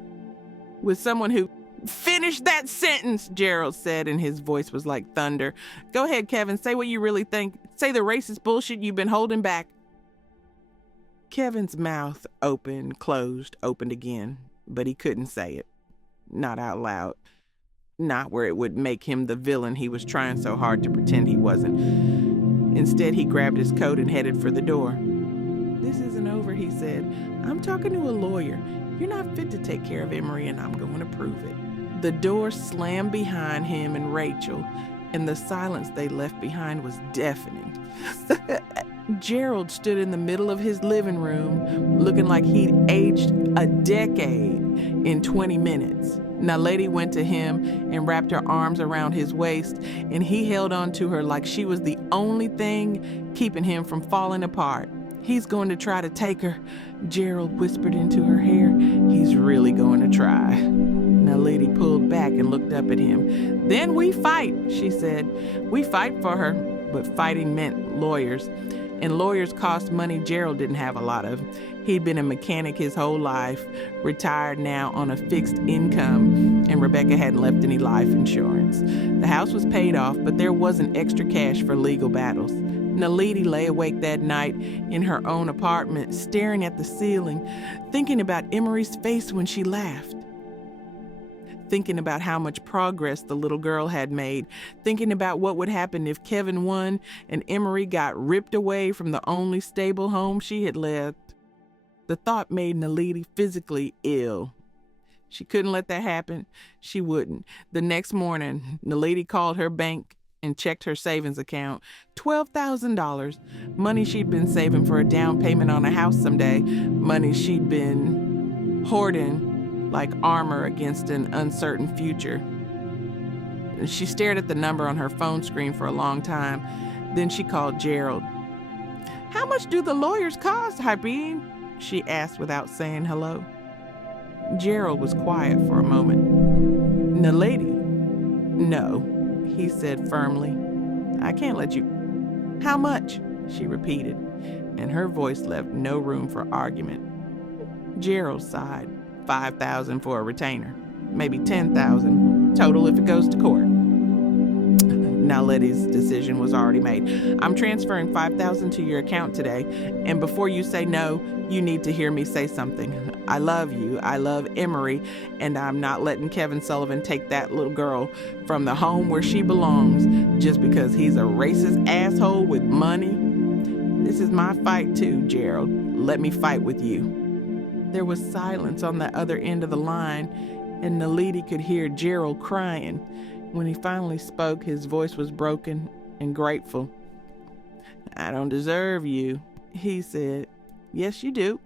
With someone who... Finish that sentence, Gerald said, and his voice was like thunder. Go ahead, Kevin. Say what you really think. Say the racist bullshit you've been holding back. Kevin's mouth opened, closed, opened again, but he couldn't say it. Not out loud. Not where it would make him the villain he was trying so hard to pretend he wasn't. Instead, he grabbed his coat and headed for the door. This isn't over, he said. I'm talking to a lawyer. You're not fit to take care of Emory, and I'm going to prove it. The door slammed behind him and Rachel, and the silence they left behind was deafening. Gerald stood in the middle of his living room, looking like he'd aged a decade in 20 minutes. Naledi went to him and wrapped her arms around his waist, and he held on to her like she was the only thing keeping him from falling apart. He's going to try to take her, Gerald whispered into her hair. He's really going to try. Naledi pulled back and looked up at him. Then we fight, she said. We fight for her, but fighting meant lawyers. And lawyers cost money Gerald didn't have a lot of. He'd been a mechanic his whole life, retired now on a fixed income, and Rebecca hadn't left any life insurance. The house was paid off, but there wasn't extra cash for legal battles. Naledi lay awake that night in her own apartment, staring at the ceiling, thinking about Emory's face when she laughed. Thinking about how much progress the little girl had made, thinking about what would happen if Kevin won and Emory got ripped away from the only stable home she had left. The thought made Naledi physically ill. She couldn't let that happen. She wouldn't. The next morning, Naledi called her bank and checked her savings account. $12,000. Money she'd been saving for a down payment on a house someday. Money she'd been hoarding like armor against an uncertain future. She stared at the number on her phone screen for a long time. Then she called Gerald. How much do the lawyers cost, Habib? She asked without saying hello. Gerald was quiet for a moment. Naledi? No, he said firmly. I can't let you... How much? She repeated, and her voice left no room for argument. Gerald sighed. $5,000 for a retainer. Maybe $10,000 total if it goes to court. Naledi's decision was already made. I'm transferring $5,000 to your account today, and before you say no, you need to hear me say something. I love you, I love Emory, and I'm not letting Kevin Sullivan take that little girl from the home where she belongs just because he's a racist asshole with money. This is my fight too, Gerald. Let me fight with you. There was silence on the other end of the line, and Naledi could hear Gerald crying. When he finally spoke, his voice was broken and grateful. I don't deserve you, he said. Yes, you do,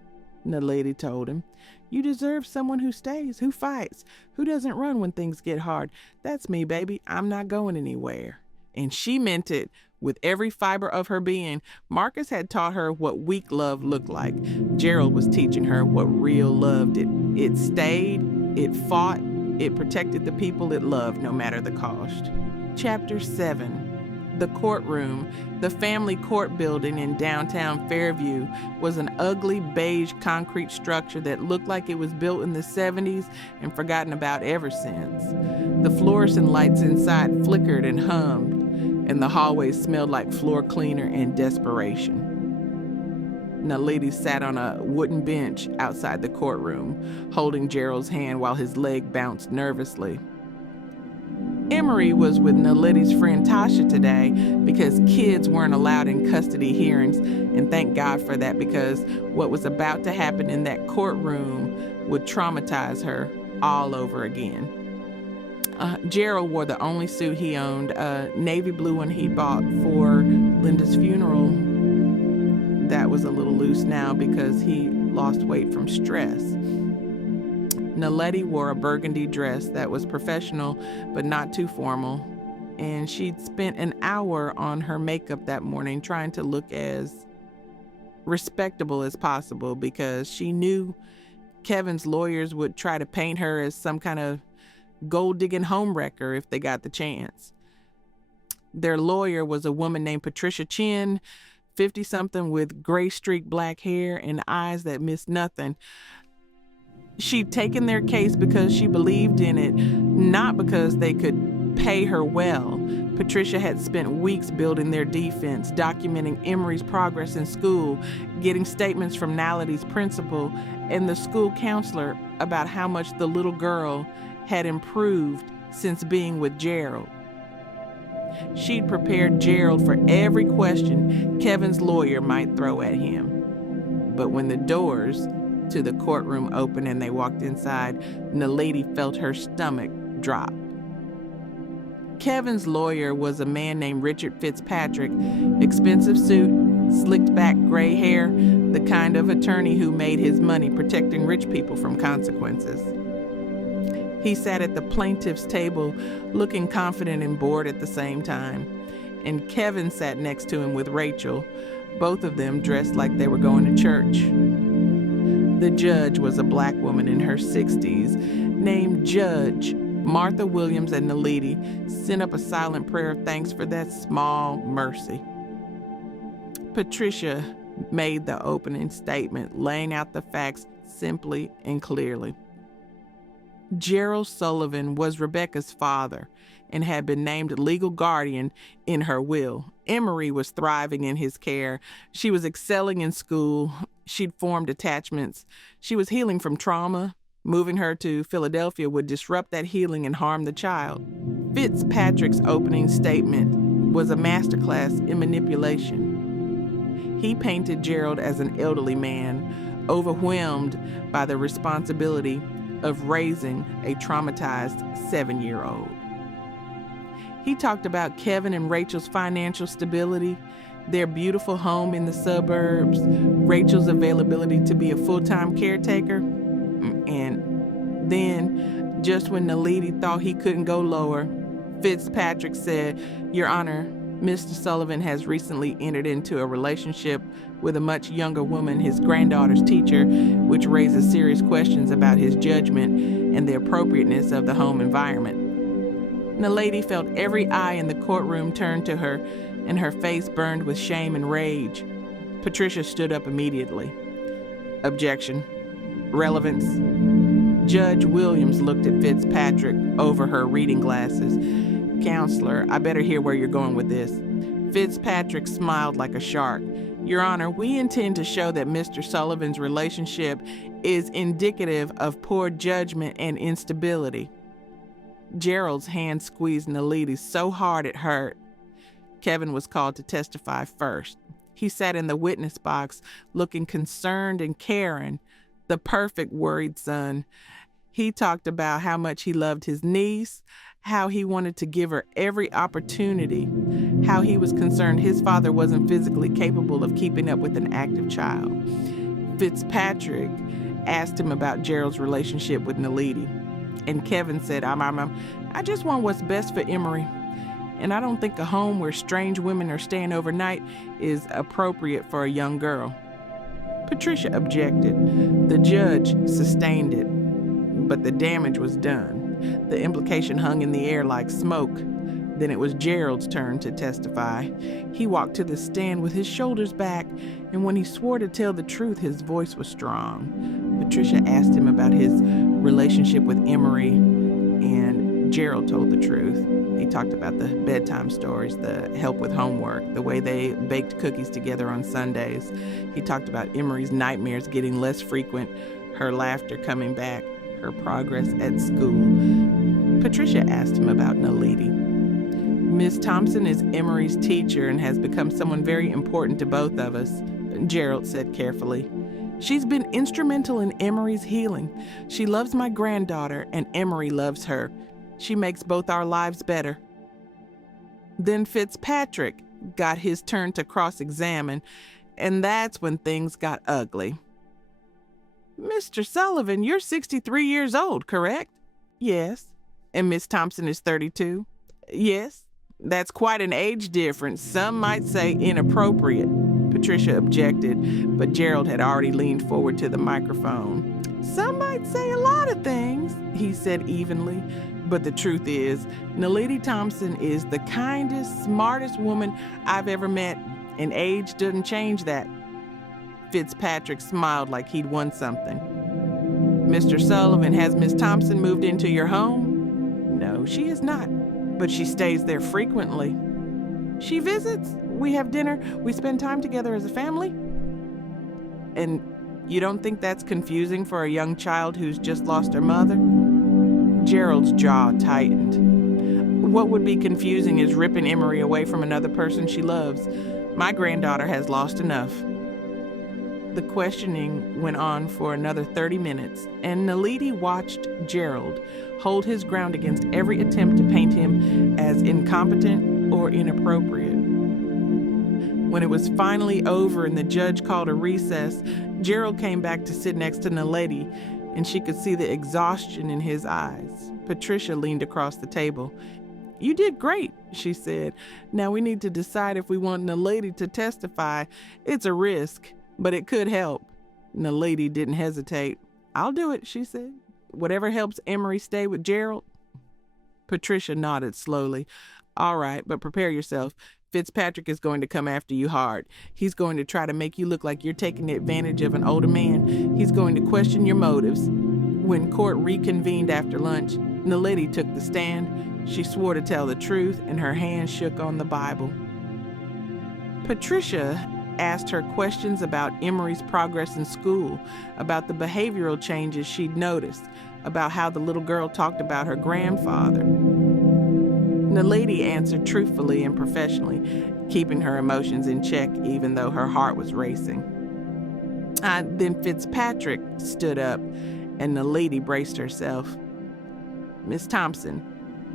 Naledi told him. You deserve someone who stays, who fights, who doesn't run when things get hard. That's me, baby. I'm not going anywhere. And she meant it with every fiber of her being. Marcus had taught her what weak love looked like. Gerald was teaching her what real love did. It stayed, it fought, it protected the people it loved, no matter the cost. Chapter 7. The courtroom. The family court building in downtown Fairview was an ugly beige concrete structure that looked like it was built in the 70s and forgotten about ever since. The fluorescent lights inside flickered and hummed, and the hallway smelled like floor cleaner and desperation. Naledi sat on a wooden bench outside the courtroom, holding Gerald's hand while his leg bounced nervously. Emory was with Naledi's friend Tasha today because kids weren't allowed in custody hearings, and thank God for that, because what was about to happen in that courtroom would traumatize her all over again. Gerald wore the only suit he owned, a navy blue one he bought for Linda's funeral. That was a little loose now because he lost weight from stress. Naledi wore a burgundy dress that was professional but not too formal, and she'd spent an hour on her makeup that morning trying to look as respectable as possible because she knew Kevin's lawyers would try to paint her as some kind of gold-digging homewrecker if they got the chance. Their lawyer was a woman named Patricia Chin, 50-something with gray-streaked black hair and eyes that missed nothing. She'd taken their case because she believed in it, not because they could pay her well. Patricia had spent weeks building their defense, documenting Emory's progress in school, getting statements from Naledi's principal and the school counselor about how much the little girl had improved since being with Gerald. She'd prepared Gerald for every question Kevin's lawyer might throw at him. But when the doors to the courtroom opened and they walked inside, Naledi felt her stomach drop. Kevin's lawyer was a man named Richard Fitzpatrick, expensive suit, slicked back gray hair, the kind of attorney who made his money protecting rich people from consequences. He sat at the plaintiff's table, looking confident and bored at the same time, and Kevin sat next to him with Rachel, both of them dressed like they were going to church. The judge was a black woman in her 60s, named Judge. Martha Williams and Naledi sent up a silent prayer of thanks for that small mercy. Patricia made the opening statement, laying out the facts simply and clearly. Gerald Sullivan was Rebecca's father and had been named legal guardian in her will. Emory was thriving in his care. She was excelling in school. She'd formed attachments. She was healing from trauma. Moving her to Philadelphia would disrupt that healing and harm the child. Fitzpatrick's opening statement was a masterclass in manipulation. He painted Gerald as an elderly man, overwhelmed by the responsibility of raising a traumatized 7-year-old. He talked about Kevin and Rachel's financial stability, their beautiful home in the suburbs, Rachel's availability to be a full-time caretaker, and then, just when Naledi thought he couldn't go lower, Fitzpatrick said, "Your Honor, Mr. Sullivan has recently entered into a relationship with a much younger woman, his granddaughter's teacher, which raises serious questions about his judgment and the appropriateness of the home environment." Naledi felt every eye in the courtroom turn to her, and her face burned with shame and rage. Patricia stood up immediately. "Objection. Relevance." Judge Williams looked at Fitzpatrick over her reading glasses. "Counselor, I better hear where you're going with this." Fitzpatrick smiled like a shark. "Your Honor, we intend to show that Mr. Sullivan's relationship is indicative of poor judgment and instability." Gerald's hand squeezed Naledi so hard it hurt. Kevin was called to testify first. He sat in the witness box, looking concerned and caring, the perfect worried son. He talked about how much he loved his niece, how he wanted to give her every opportunity, how he was concerned his father wasn't physically capable of keeping up with an active child. Fitzpatrick asked him about Gerald's relationship with Naledi, and Kevin said, I just want what's best for Emory. and I don't think a home where strange women are staying overnight is appropriate for a young girl. Patricia objected. The judge sustained it, but the damage was done. The implication hung in the air like smoke. Then it was Gerald's turn to testify. He walked to the stand with his shoulders back, and when he swore to tell the truth, his voice was strong. Patricia asked him about his relationship with Emory, and Gerald told the truth. He talked about the bedtime stories, the help with homework, the way they baked cookies together on Sundays. He talked about Emory's nightmares getting less frequent, her laughter coming back, her progress at school. Patricia asked him about Naledi. Miss Thompson is Emory's teacher and has become someone very important to both of us, Gerald said carefully. She's been instrumental in Emory's healing. She loves my granddaughter, and Emory loves her. She makes both our lives better. Then Fitzpatrick got his turn to cross-examine, and that's when things got ugly. Mr. Sullivan, you're 63 years old, correct? Yes. And Miss Thompson is 32? Yes. That's quite an age difference. Some might say inappropriate. Patricia objected, but Gerald had already leaned forward to the microphone. Some might say a lot of things, he said evenly. But the truth is, Naledi Thompson is the kindest, smartest woman I've ever met, and age doesn't change that. Fitzpatrick smiled like he'd won something. Mr. Sullivan, has Miss Thompson moved into your home? No, she has not, but she stays there frequently. She visits, we have dinner, we spend time together as a family. And you don't think that's confusing for a young child who's just lost her mother? Gerald's jaw tightened. What would be confusing is ripping Emory away from another person she loves. My granddaughter has lost enough. The questioning went on for another 30 minutes, and Naledi watched Gerald hold his ground against every attempt to paint him as incompetent or inappropriate. When it was finally over and the judge called a recess, Gerald came back to sit next to Naledi, and she could see the exhaustion in his eyes. Patricia leaned across the table. You did great, she said. Now we need to decide if we want Naledi to testify. It's a risk, but it could help. Naledi didn't hesitate. I'll do it, she said. Whatever helps Emory stay with Gerald. Patricia nodded slowly. All right, but prepare yourself. Fitzpatrick is going to come after you hard. He's going to try to make you look like you're taking advantage of an older man. He's going to question your motives. When court reconvened after lunch, Naledi took the stand. She swore to tell the truth, and her hand shook on the Bible. Patricia asked her questions about Emory's progress in school, about the behavioral changes she'd noticed, about how the little girl talked about her grandfather. Naledi answered truthfully and professionally, keeping her emotions in check even though her heart was racing. Then Fitzpatrick stood up, and Naledi braced herself. Miss Thompson,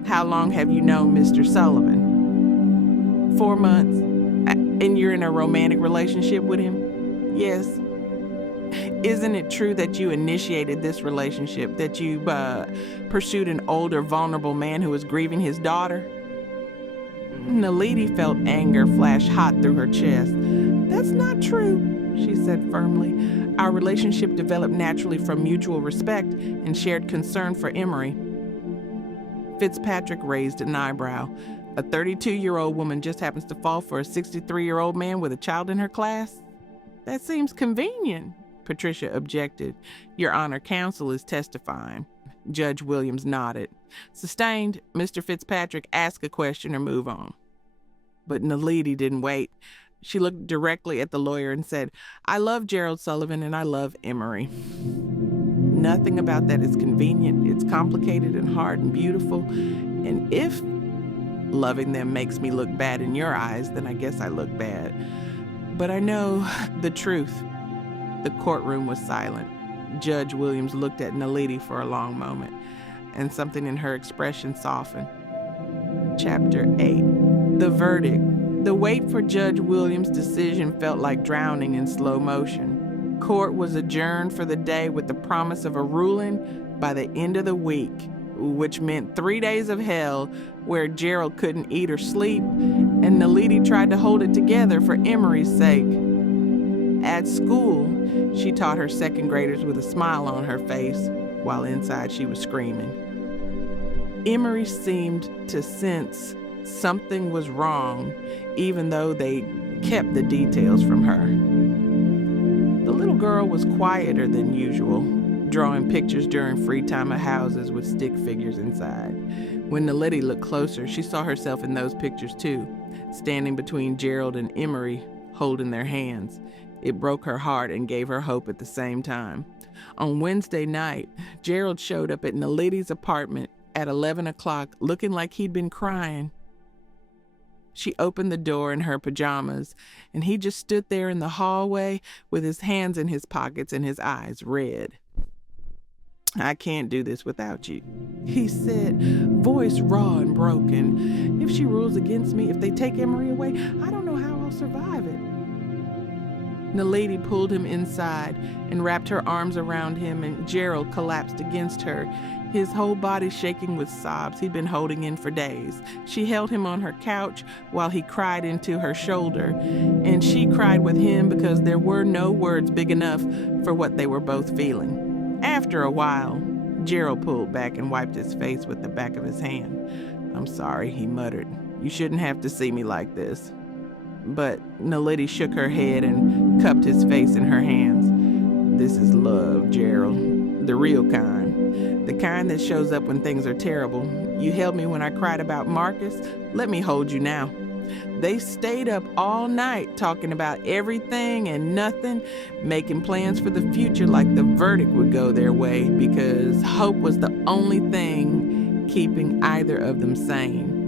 how long have you known Mr. Sullivan? 4 months. And you're in a romantic relationship with him? Yes. Isn't it true that you initiated this relationship, that you pursued an older, vulnerable man who was grieving his daughter? Naledi felt anger flash hot through her chest. That's not true, she said firmly. Our relationship developed naturally from mutual respect and shared concern for Emory. Fitzpatrick raised an eyebrow. A 32-year-old woman just happens to fall for a 63-year-old man with a child in her class? That seems convenient, Patricia objected. Your Honor, counsel is testifying. Judge Williams nodded. Sustained, Mr. Fitzpatrick, ask a question or move on. But Naledi didn't wait. She looked directly at the lawyer and said, I love Gerald Sullivan and I love Emory. Nothing about that is convenient. It's complicated and hard and beautiful. And if loving them makes me look bad in your eyes, then I guess I look bad. But I know the truth. The courtroom was silent. Judge Williams looked at Naledi for a long moment, and something in her expression softened. Chapter 8. The verdict. The wait for Judge Williams' decision felt like drowning in slow motion. Court was adjourned for the day with the promise of a ruling by the end of the week. which meant 3 days of hell where Gerald couldn't eat or sleep, and Naledi tried to hold it together for Emory's sake. At school, she taught her second graders with a smile on her face, while inside she was screaming. Emory seemed to sense something was wrong, even though they kept the details from her. The little girl was quieter than usual, drawing pictures during free time of houses with stick figures inside. When Naledi looked closer, she saw herself in those pictures too, standing between Gerald and Emory, holding their hands. It broke her heart and gave her hope at the same time. On Wednesday night, Gerald showed up at Naledi's apartment at 11 o'clock looking like he'd been crying. She opened the door in her pajamas, and he just stood there in the hallway with his hands in his pockets and his eyes red. "I can't do this without you," he said, voice raw and broken. "If she rules against me, if they take Emory away, I don't know how I'll survive it." Naledi pulled him inside and wrapped her arms around him, and Gerald collapsed against her, his whole body shaking with sobs he'd been holding in for days. She held him on her couch while he cried into her shoulder, and she cried with him because there were no words big enough for what they were both feeling. After a while, Gerald pulled back and wiped his face with the back of his hand. "I'm sorry," he muttered. "You shouldn't have to see me like this." But Naledi shook her head and cupped his face in her hands. "This is love, Gerald. The real kind. The kind that shows up when things are terrible. You held me when I cried about Marcus. Let me hold you now." They stayed up all night talking about everything and nothing, making plans for the future like the verdict would go their way, because hope was the only thing keeping either of them sane.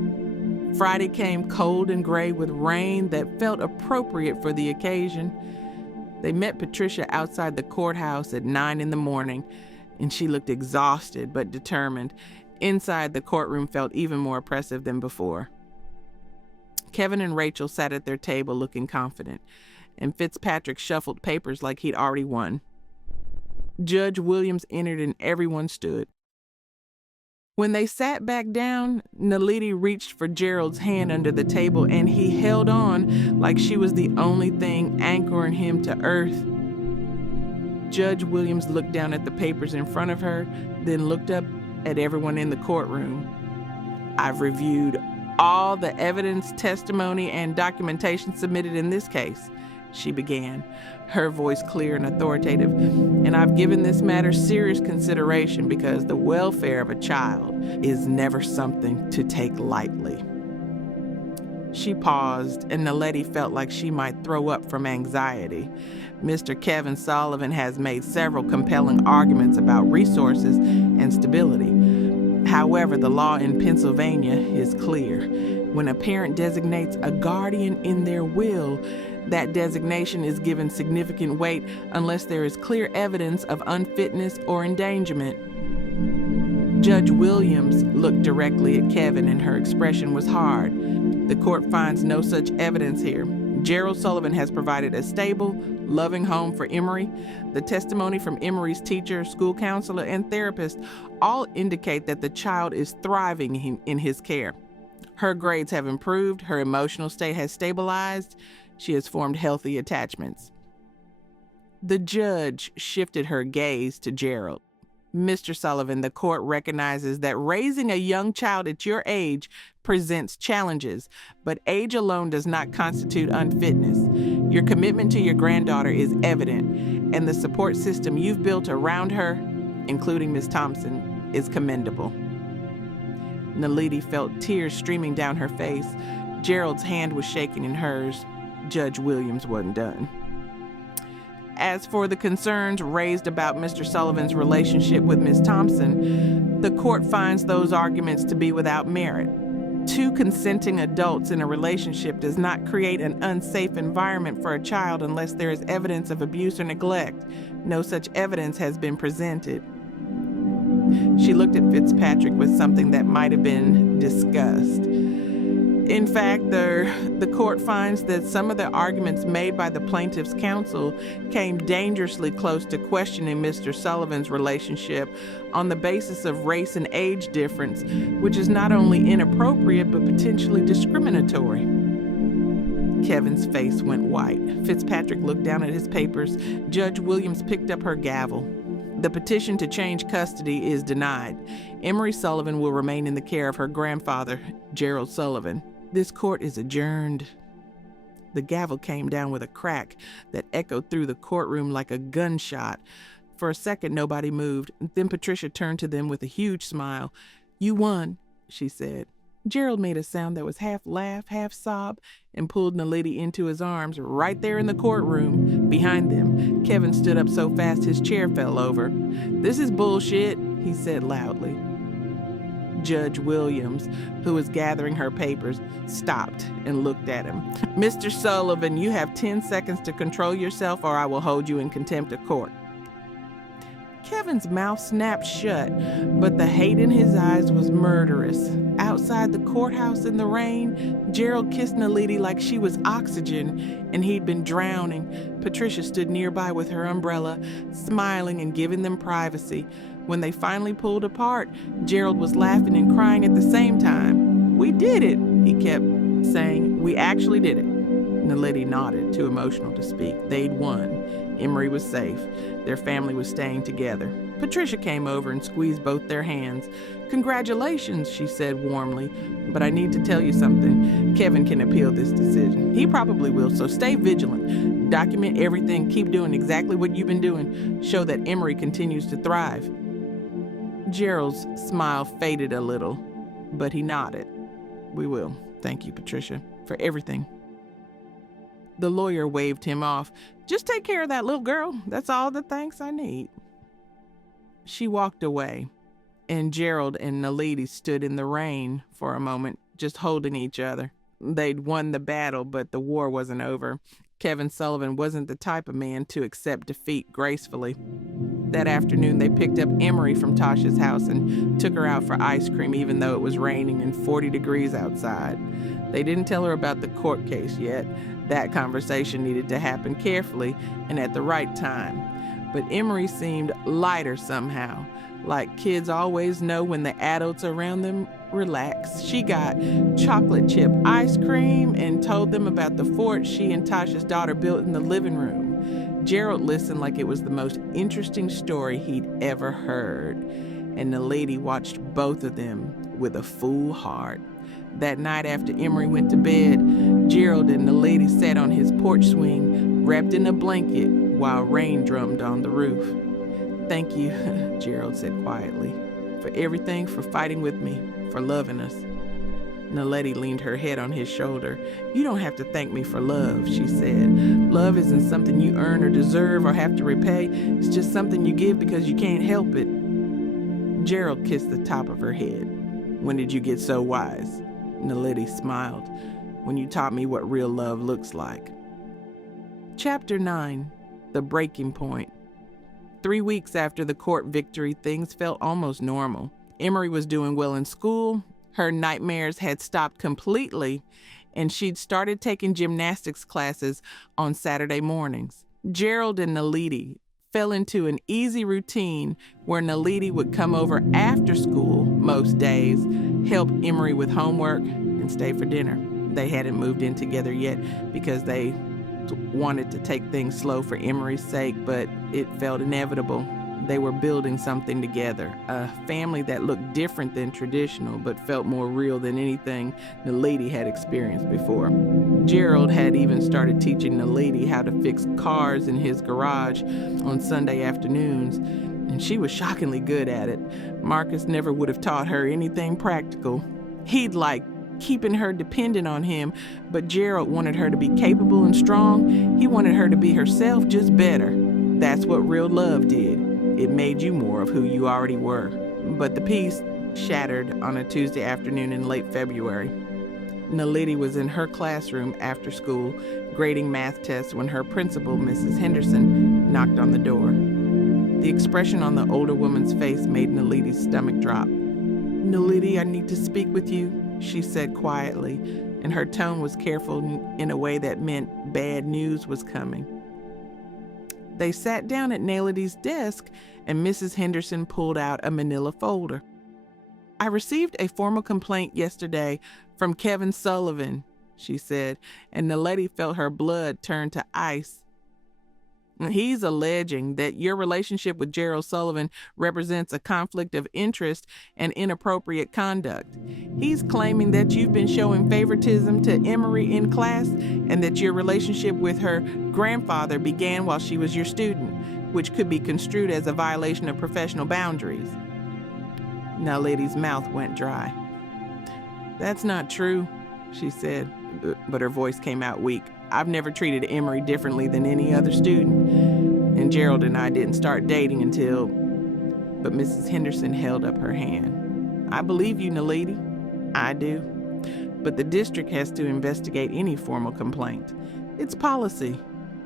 Friday came cold and gray with rain that felt appropriate for the occasion. They met Patricia outside the courthouse at 9 in the morning, and she looked exhausted but determined. Inside, the courtroom felt even more oppressive than before. Kevin and Rachel sat at their table looking confident, and Fitzpatrick shuffled papers like he'd already won. Judge Williams entered and everyone stood. When they sat back down, Naledi reached for Gerald's hand under the table, and he held on like she was the only thing anchoring him to earth. Judge Williams looked down at the papers in front of her, then looked up at everyone in the courtroom. "I've reviewed all the evidence, testimony, and documentation submitted in this case," she began, her voice clear and authoritative, "and I've given this matter serious consideration because the welfare of a child is never something to take lightly." She paused, and Naledi felt like she might throw up from anxiety. Mr. Kevin Sullivan has made several compelling arguments about resources and stability. However, the law in Pennsylvania is clear. When a parent designates a guardian in their will, that designation is given significant weight unless there is clear evidence of unfitness or endangerment. Judge Williams looked directly at Kevin, and her expression was hard. "The court finds no such evidence here. Gerald Sullivan has provided a stable, loving home for Emory. The testimony from Emory's teacher, school counselor, and therapist all indicate that the child is thriving in his care. Her grades have improved, her emotional state has stabilized, she has formed healthy attachments." The judge shifted her gaze to Gerald. "Mr. Sullivan, the court recognizes that raising a young child at your age presents challenges, but age alone does not constitute unfitness. Your commitment to your granddaughter is evident, and the support system you've built around her, including Ms. Thompson, is commendable." Naledi felt tears streaming down her face. Gerald's hand was shaking in hers. Judge Williams wasn't done. "As for the concerns raised about Mr. Sullivan's relationship with Ms. Thompson, the court finds those arguments to be without merit. Two consenting adults in a relationship does not create an unsafe environment for a child unless there is evidence of abuse or neglect. No such evidence has been presented." She looked at Fitzpatrick with something that might have been disgust. In fact, the court finds that some of the arguments made by the plaintiff's counsel came dangerously close to questioning Mr. Sullivan's relationship on the basis of race and age difference, which is not only inappropriate but potentially discriminatory. Kevin's face went white. Fitzpatrick looked down at his papers. Judge Williams picked up her gavel. The petition to change custody is denied. Emory Sullivan will remain in the care of her grandfather, Gerald Sullivan. This court is adjourned. The gavel came down with a crack that echoed through the courtroom like a gunshot. For a second, nobody moved. Then Patricia turned to them with a huge smile. "You won," she said. Gerald made a sound that was half laugh, half sob, and pulled Naledi into his arms right there in the courtroom. Behind them, Kevin stood up so fast his chair fell over. "This is bullshit," he said loudly. Judge Williams, who was gathering her papers, stopped and looked at him. "Mr. Sullivan, you have 10 seconds to control yourself or I will hold you in contempt of court." Kevin's mouth snapped shut, but the hate in his eyes was murderous. Outside the courthouse in the rain, Gerald kissed Naledi like she was oxygen, and he'd been drowning. Patricia stood nearby with her umbrella, smiling and giving them privacy. When they finally pulled apart, Gerald was laughing and crying at the same time. "We did it," he kept saying. "We actually did it." Naledi nodded, too emotional to speak. They'd won. Emory was safe. Their family was staying together. Patricia came over and squeezed both their hands. "Congratulations," she said warmly, "but I need to tell you something. Kevin can appeal this decision. He probably will, so stay vigilant. Document everything. Keep doing exactly what you've been doing. Show that Emory continues to thrive." Gerald's smile faded a little, but he nodded. "We will. Thank you, Patricia, for everything." The lawyer waved him off. "Just take care of that little girl. That's all the thanks I need." She walked away, and Gerald and Naledi stood in the rain for a moment, just holding each other. They'd won the battle, but the war wasn't over. Kevin Sullivan wasn't the type of man to accept defeat gracefully. That afternoon, they picked up Emory from Tasha's house and took her out for ice cream, even though it was raining and 40 degrees outside. They didn't tell her about the court case yet. That conversation needed to happen carefully and at the right time. But Emory seemed lighter somehow, like kids always know when the adults around them relax. She got chocolate chip ice cream and told them about the fort she and Tasha's daughter built in the living room. Gerald listened like it was the most interesting story he'd ever heard, and Naledi watched both of them with a full heart. That night after Emory went to bed, Gerald and Naledi sat on his porch swing, wrapped in a blanket, while rain drummed on the roof. "Thank you," Gerald said quietly, "for everything, for fighting with me, for loving us." Naledi leaned her head on his shoulder. "You don't have to thank me for love," she said. "Love isn't something you earn or deserve or have to repay. It's just something you give because you can't help it." Gerald kissed the top of her head. "When did you get so wise?" Naledi smiled. "When you taught me what real love looks like." Chapter 9. The Breaking Point. 3 weeks after the court victory, things felt almost normal. Emory was doing well in school. Her nightmares had stopped completely, and she'd started taking gymnastics classes on Saturday mornings. Gerald and Naledi fell into an easy routine where Naledi would come over after school most days, help Emory with homework, and stay for dinner. They hadn't moved in together yet because they wanted to take things slow for Emory's sake, but it felt inevitable. They were building something together, a family that looked different than traditional, but felt more real than anything Naledi had experienced before. Gerald had even started teaching Naledi how to fix cars in his garage on Sunday afternoons, and she was shockingly good at it. Marcus never would have taught her anything practical. He'd like keeping her dependent on him, but Gerald wanted her to be capable and strong. He wanted her to be herself, just better. That's what real love did. It made you more of who you already were. But the peace shattered on a Tuesday afternoon in late February. Naledi was in her classroom after school, grading math tests when her principal, Mrs. Henderson, knocked on the door. The expression on the older woman's face made Naledi's stomach drop. "Naledi, I need to speak with you," she said quietly, and her tone was careful in a way that meant bad news was coming. They sat down at Naledi's desk, and Mrs. Henderson pulled out a manila folder. "I received a formal complaint yesterday from Kevin Sullivan," she said, and Naledi felt her blood turn to ice. "He's alleging that your relationship with Gerald Sullivan represents a conflict of interest and inappropriate conduct. He's claiming that you've been showing favoritism to Emory in class and that your relationship with her grandfather began while she was your student, which could be construed as a violation of professional boundaries." Naledi's mouth went dry. "That's not true," she said, but her voice came out weak. "I've never treated Emory differently than any other student, and Gerald and I didn't start dating until..." But Mrs. Henderson held up her hand. "I believe you, Naledi. I do. But the district has to investigate any formal complaint. It's policy.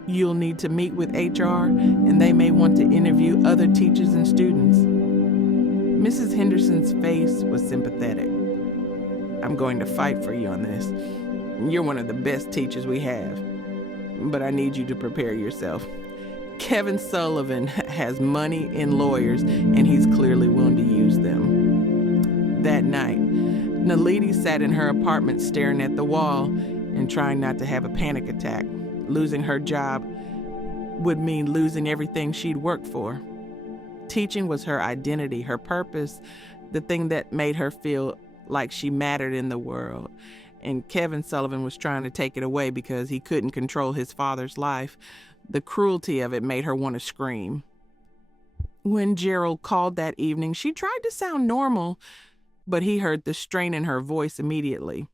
You'll need to meet with HR, and they may want to interview other teachers and students." Mrs. Henderson's face was sympathetic. "I'm going to fight for you on this. You're one of the best teachers we have. But I need you to prepare yourself. Kevin Sullivan has money and lawyers, and he's clearly willing to use them." That night, Naledi sat in her apartment staring at the wall and trying not to have a panic attack. Losing her job would mean losing everything she'd worked for. Teaching was her identity, her purpose, the thing that made her feel like she mattered in the world. And Kevin Sullivan was trying to take it away because he couldn't control his father's life. The cruelty of it made her want to scream. When Gerald called that evening, she tried to sound normal, but he heard the strain in her voice immediately.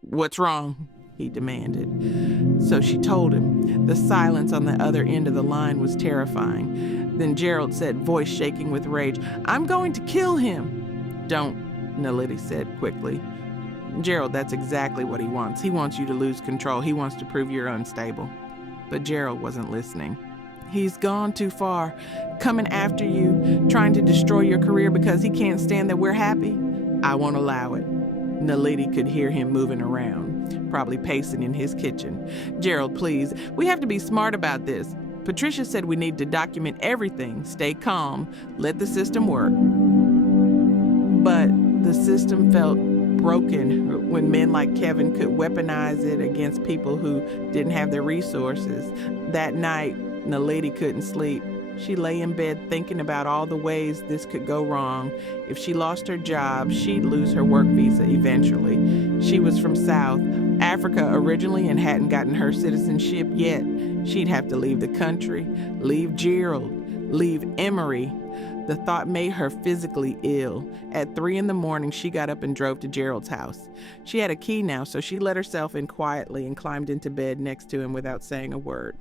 "What's wrong?" he demanded. So she told him. The silence on the other end of the line was terrifying. Then Gerald said, voice shaking with rage, "I'm going to kill him." "Don't," Naledi said quickly. "Gerald, that's exactly what he wants. He wants you to lose control. He wants to prove you're unstable." But Gerald wasn't listening. "He's gone too far, coming after you, trying to destroy your career because he can't stand that we're happy. I won't allow it." Naledi could hear him moving around, probably pacing in his kitchen. "Gerald, please, we have to be smart about this. Patricia said we need to document everything. Stay calm. Let the system work." But the system felt broken when men like Kevin could weaponize it against people who didn't have the resources. That night, Naledi couldn't sleep. She lay in bed thinking about all the ways this could go wrong. If she lost her job, she'd lose her work visa eventually. She was from South Africa originally and hadn't gotten her citizenship yet. She'd have to leave the country, leave Gerald, leave Emory. The thought made her physically ill. At 3 a.m, she got up and drove to Gerald's house. She had a key now, so she let herself in quietly and climbed into bed next to him without saying a word.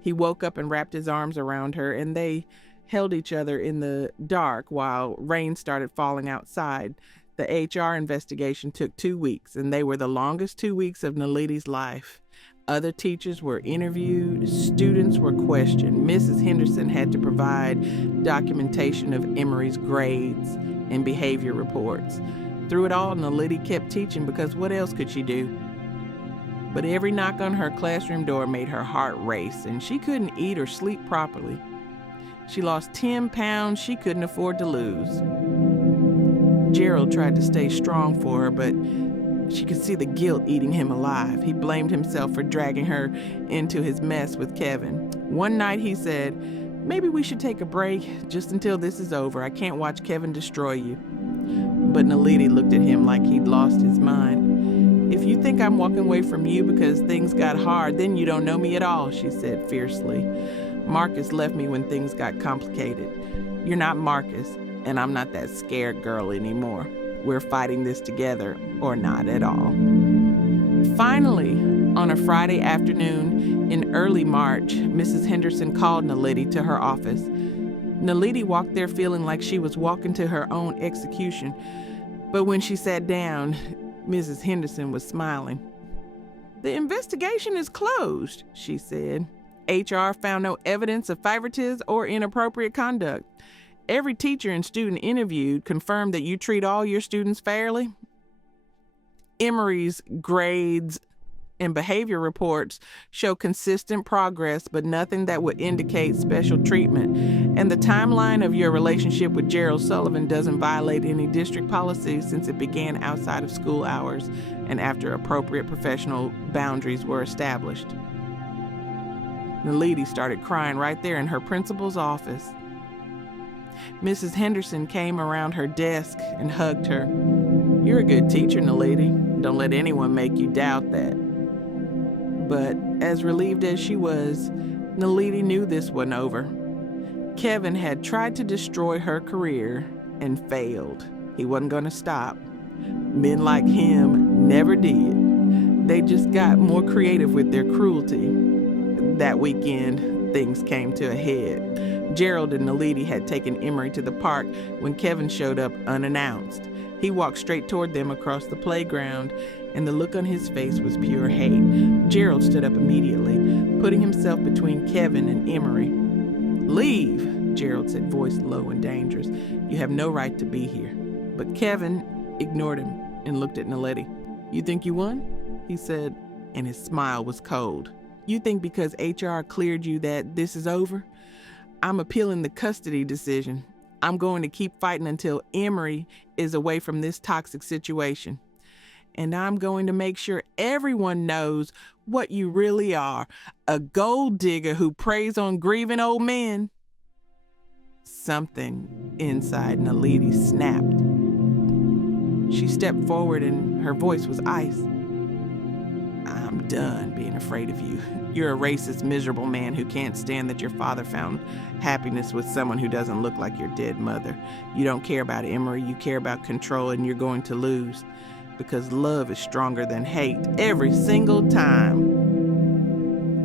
He woke up and wrapped his arms around her, and they held each other in the dark while rain started falling outside. The HR investigation took 2 weeks, and they were the longest 2 weeks of Naledi's life. Other teachers were interviewed, students were questioned. Mrs. Henderson had to provide documentation of Emory's grades and behavior reports. Through it all, Naledi kept teaching because what else could she do? But every knock on her classroom door made her heart race, and she couldn't eat or sleep properly. She lost 10 pounds she couldn't afford to lose. Gerald tried to stay strong for her, but she could see the guilt eating him alive. He blamed himself for dragging her into his mess with Kevin. One night he said, "Maybe we should take a break just until this is over. I can't watch Kevin destroy you." But Naledi looked at him like he'd lost his mind. "If you think I'm walking away from you because things got hard, then you don't know me at all," she said fiercely. "Marcus left me when things got complicated. You're not Marcus, and I'm not that scared girl anymore. We're fighting this together or not at all." Finally, on a Friday afternoon in early March, Mrs. Henderson called Naledi to her office. Naledi walked there feeling like she was walking to her own execution. But when she sat down, Mrs. Henderson was smiling. "The investigation is closed," she said. "HR found no evidence of favoritism or inappropriate conduct. Every teacher and student interviewed confirmed that you treat all your students fairly." Emory's grades and behavior reports show consistent progress, but nothing that would indicate special treatment. And the timeline of your relationship with Gerald Sullivan doesn't violate any district policies since it began outside of school hours and after appropriate professional boundaries were established. Naledi started crying right there in her principal's office. Mrs. Henderson came around her desk and hugged her. "You're a good teacher, Naledi. Don't let anyone make you doubt that." But as relieved as she was, Naledi knew this wasn't over. Kevin had tried to destroy her career and failed. He wasn't going to stop. Men like him never did. They just got more creative with their cruelty. That weekend, things came to a head. Gerald and Naledi had taken Emory to the park when Kevin showed up unannounced. He walked straight toward them across the playground, and the look on his face was pure hate. Gerald stood up immediately, putting himself between Kevin and Emory. "Leave," Gerald said, voice low and dangerous. "You have no right to be here." But Kevin ignored him and looked at Naledi. "You think you won?" he said, and his smile was cold. "You think because HR cleared you that this is over? I'm appealing the custody decision. I'm going to keep fighting until Emory is away from this toxic situation. And I'm going to make sure everyone knows what you really are, a gold digger who preys on grieving old men." Something inside Naledi snapped. She stepped forward and her voice was ice. "I'm done being afraid of you. You're a racist, miserable man who can't stand that your father found happiness with someone who doesn't look like your dead mother. You don't care about Emory, you care about control, and you're going to lose. Because love is stronger than hate every single time."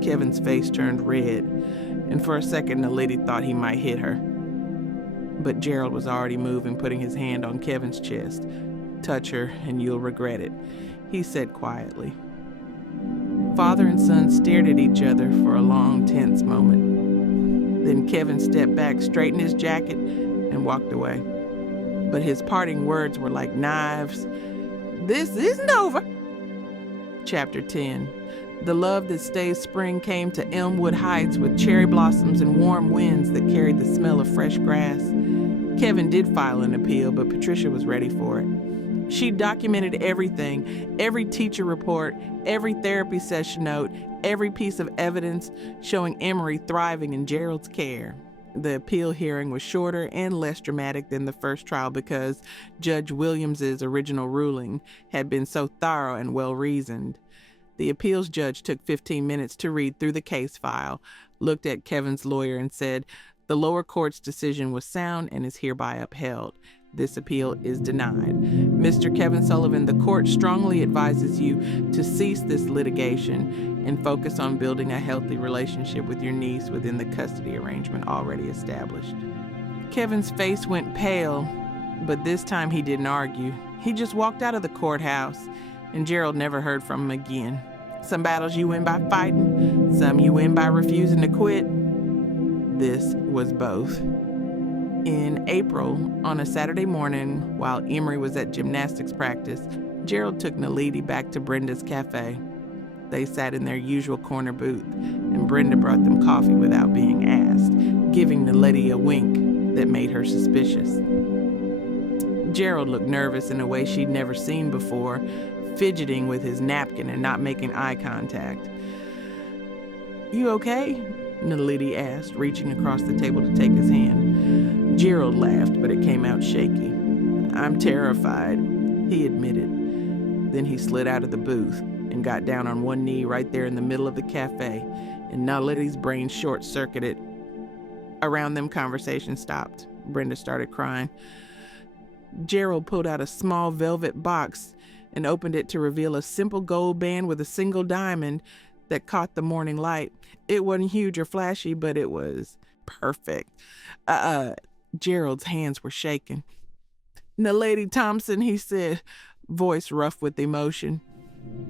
Kevin's face turned red, and for a second Naledi thought he might hit her. But Gerald was already moving, putting his hand on Kevin's chest. "Touch her and you'll regret it," he said quietly. Father and son stared at each other for a long, tense moment. Then Kevin stepped back, straightened his jacket, and walked away. But his parting words were like knives. "This isn't over." Chapter 10. The love that stays spring came to Elmwood Heights with cherry blossoms and warm winds that carried the smell of fresh grass. Kevin did file an appeal, but Patricia was ready for it. She documented everything, every teacher report, every therapy session note, every piece of evidence showing Emory thriving in Gerald's care. The appeal hearing was shorter and less dramatic than the first trial because Judge Williams's original ruling had been so thorough and well-reasoned. The appeals judge took 15 minutes to read through the case file, looked at Kevin's lawyer, and said, "The lower court's decision was sound and is hereby upheld. This appeal is denied. Mr. Kevin Sullivan, the court strongly advises you to cease this litigation and focus on building a healthy relationship with your niece within the custody arrangement already established." Kevin's face went pale, but this time he didn't argue. He just walked out of the courthouse, and Gerald never heard from him again. Some battles you win by fighting, some you win by refusing to quit. This was both. In April, on a Saturday morning, while Emory was at gymnastics practice, Gerald took Naledi back to Brenda's cafe. They sat in their usual corner booth, and Brenda brought them coffee without being asked, giving Naledi a wink that made her suspicious. Gerald looked nervous in a way she'd never seen before, fidgeting with his napkin and not making eye contact. "You okay?" Naledi asked, reaching across the table to take his hand. Gerald laughed, but it came out shaky. "I'm terrified," he admitted. Then he slid out of the booth and got down on one knee right there in the middle of the cafe, and Naledi's brain short-circuited. Around them, conversation stopped. Brenda started crying. Gerald pulled out a small velvet box and opened it to reveal a simple gold band with a single diamond that caught the morning light. It wasn't huge or flashy, but it was perfect. Gerald's hands were shaking. "Naledi Thompson," he said, voice rough with emotion.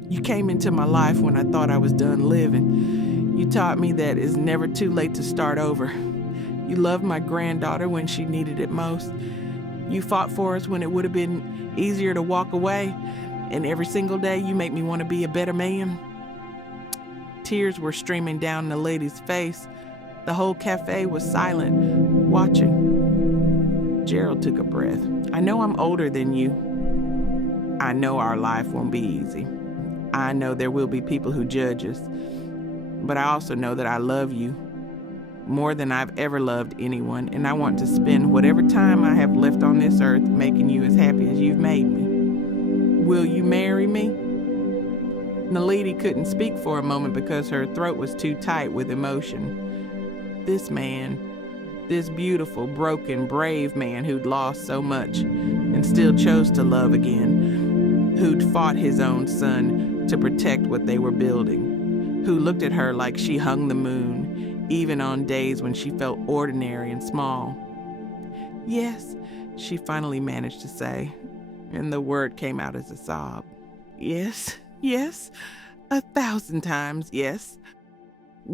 "You came into my life when I thought I was done living. You taught me that it's never too late to start over. You loved my granddaughter when she needed it most. You fought for us when it would have been easier to walk away. And every single day you make me want to be a better man. Tears were streaming down Naledi's face. The whole cafe was silent, watching. Gerald took a breath. I know I'm older than you. I know our life won't be easy. I know there will be people who judge us. But I also know that I love you more than I've ever loved anyone, and I want to spend whatever time I have left on this earth making you as happy as you've made me. Will you marry me? Naledi couldn't speak for a moment because her throat was too tight with emotion. This man, this beautiful, broken, brave man who'd lost so much and still chose to love again, who'd fought his own son to protect what they were building, who looked at her like she hung the moon, even on days when she felt ordinary and small. Yes, she finally managed to say, and the word came out as a sob. Yes, 1,000 times, yes.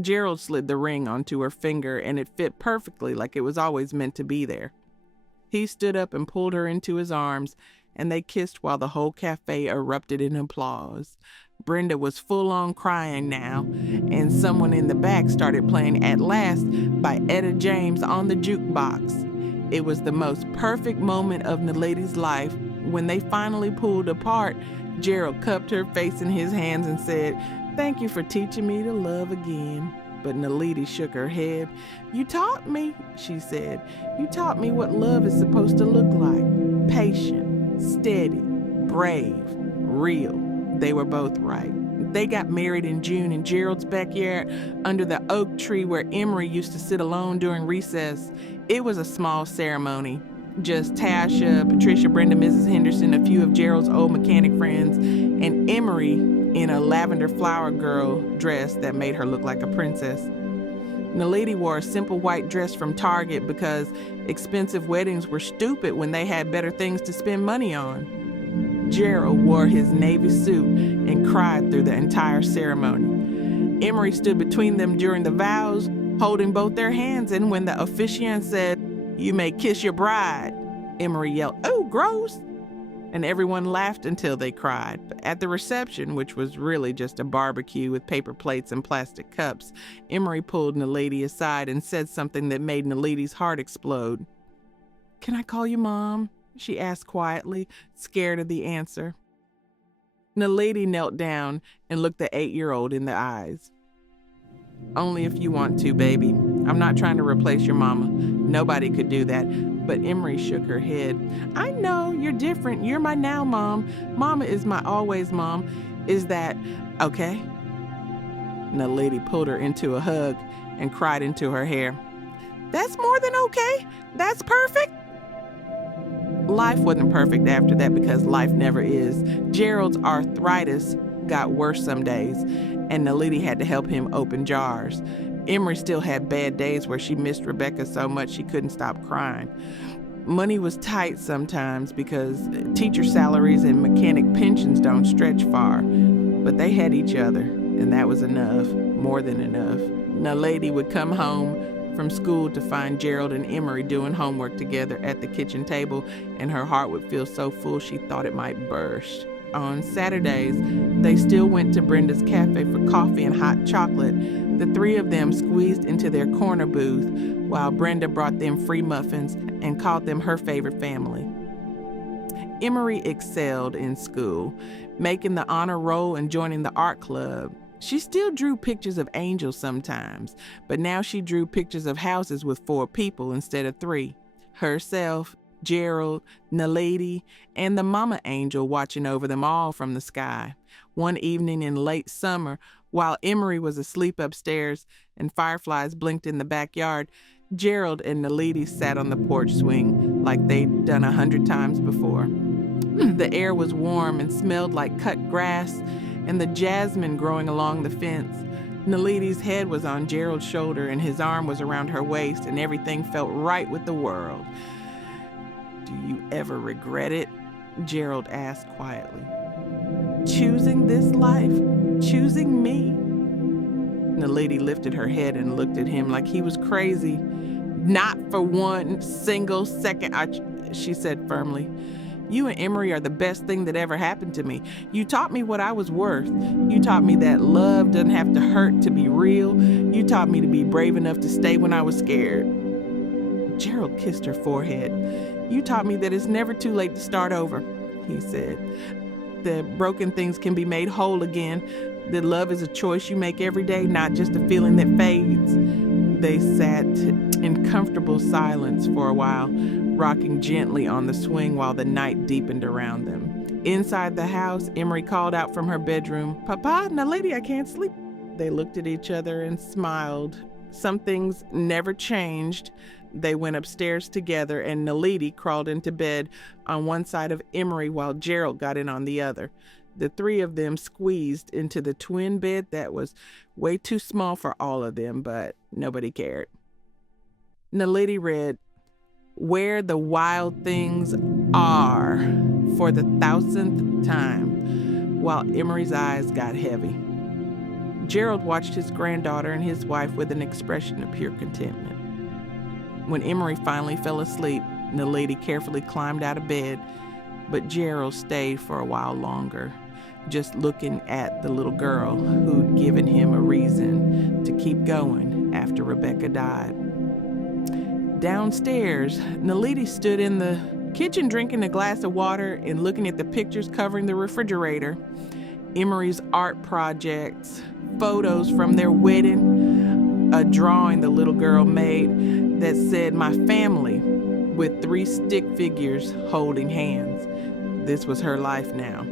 Gerald slid the ring onto her finger, and it fit perfectly like it was always meant to be there. He stood up and pulled her into his arms, and they kissed while the whole cafe erupted in applause. Brenda was full-on crying now, and someone in the back started playing At Last by Etta James on the jukebox. It was the most perfect moment of Naledi's life. When they finally pulled apart, Gerald cupped her face in his hands and said, "Thank you for teaching me to love again." But Naledi shook her head. "You taught me," she said. "You taught me what love is supposed to look like. Patient, steady, brave, real." They were both right. They got married in June in Gerald's backyard under the oak tree where Emory used to sit alone during recess. It was a small ceremony. Just Tasha, Patricia, Brenda, Mrs. Henderson, a few of Gerald's old mechanic friends, and Emory in a lavender flower girl dress that made her look like a princess. Naledi wore a simple white dress from Target because expensive weddings were stupid when they had better things to spend money on. Gerald wore his navy suit and cried through the entire ceremony. Emory stood between them during the vows, holding both their hands, and when the officiant said, "You may kiss your bride," Emory yelled, "Oh, gross!" And everyone laughed until they cried. But at the reception, which was really just a barbecue with paper plates and plastic cups, Emory pulled Naledi aside and said something that made Naledi's heart explode. "Can I call you Mom?" she asked quietly, scared of the answer. Naledi knelt down and looked the 8-year-old in the eyes. "Only if you want to, baby. I'm not trying to replace your mama. Nobody could do that." But Emory shook her head. "I know, you're different. You're my now mom. Mama is my always mom. Is that okay?" Naledi pulled her into a hug and cried into her hair. "That's more than okay. That's perfect." Life wasn't perfect after that because life never is. Gerald's arthritis got worse some days, and Naledi had to help him open jars. Emory still had bad days where she missed Rebecca so much she couldn't stop crying. Money was tight sometimes because teacher salaries and mechanic pensions don't stretch far, but they had each other, and that was enough, more than enough. Naledi would come home from school to find Gerald and Emory doing homework together at the kitchen table, and her heart would feel so full she thought it might burst. On Saturdays, they still went to Brenda's cafe for coffee and hot chocolate. The three of them squeezed into their corner booth while Brenda brought them free muffins and called them her favorite family. Emory excelled in school, making the honor roll and joining the art club. She still drew pictures of angels sometimes, but now she drew pictures of houses with 4 people instead of 3. Herself, Gerald, Naledi, and the mama angel watching over them all from the sky. One evening in late summer, while Emory was asleep upstairs and fireflies blinked in the backyard, Gerald and Naledi sat on the porch swing like they'd done 100 times before. The air was warm and smelled like cut grass and the jasmine growing along the fence. Naledi's head was on Gerald's shoulder and his arm was around her waist, and everything felt right with the world. "Do you ever regret it?" Gerald asked quietly. "Choosing this life? Choosing me?" Naledi lifted her head and looked at him like he was crazy. "Not for one single second," she said firmly. You and Emory are the best thing that ever happened to me. You taught me what I was worth. You taught me that love doesn't have to hurt to be real. You taught me to be brave enough to stay when I was scared. Gerald kissed her forehead. You taught me that it's never too late to start over, he said. That broken things can be made whole again. That love is a choice you make every day, not just a feeling that fades. They sat in comfortable silence for a while, rocking gently on the swing while the night deepened around them. Inside the house, Emory called out from her bedroom, "Papa, Naledi, I can't sleep." They looked at each other and smiled. Some things never changed. They went upstairs together, and Naledi crawled into bed on one side of Emory while Gerald got in on the other. The three of them squeezed into the twin bed that was way too small for all of them, but nobody cared. Naledi read, "Where the wild things are," for the 1,000th time, while Emory's eyes got heavy. Gerald watched his granddaughter and his wife with an expression of pure contentment. When Emory finally fell asleep, Naledi carefully climbed out of bed, but Gerald stayed for a while longer, just looking at the little girl who'd given him a reason to keep going after Rebecca died. Downstairs, Naledi stood in the kitchen drinking a glass of water and looking at the pictures covering the refrigerator. Emory's art projects, photos from their wedding, a drawing the little girl made that said "My family" with 3 stick figures holding hands. This was her life now.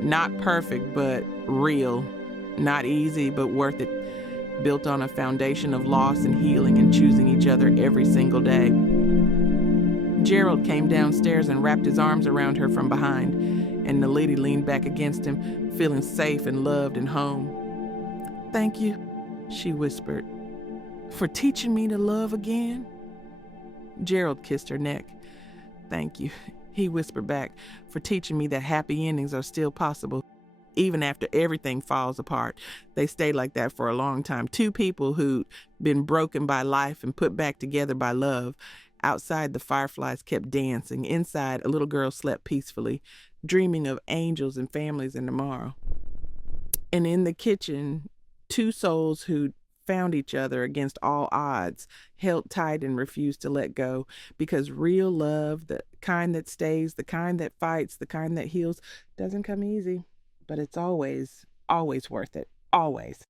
Not perfect, but real. Not easy, but worth it. Built on a foundation of loss and healing and choosing each other every single day. Gerald came downstairs and wrapped his arms around her from behind, and Naledi leaned back against him, feeling safe and loved and home. "Thank you," she whispered, "for teaching me to love again." Gerald kissed her neck. "Thank you," he whispered back, "for teaching me that happy endings are still possible, even after everything falls apart." They stayed like that for a long time. Two people who'd been broken by life and put back together by love. Outside, the fireflies kept dancing. Inside, a little girl slept peacefully, dreaming of angels and families and tomorrow. And in the kitchen, two souls who'd found each other against all odds, held tight and refused to let go, because real love, the kind that stays, the kind that fights, the kind that heals, doesn't come easy, but it's always, always worth it. Always.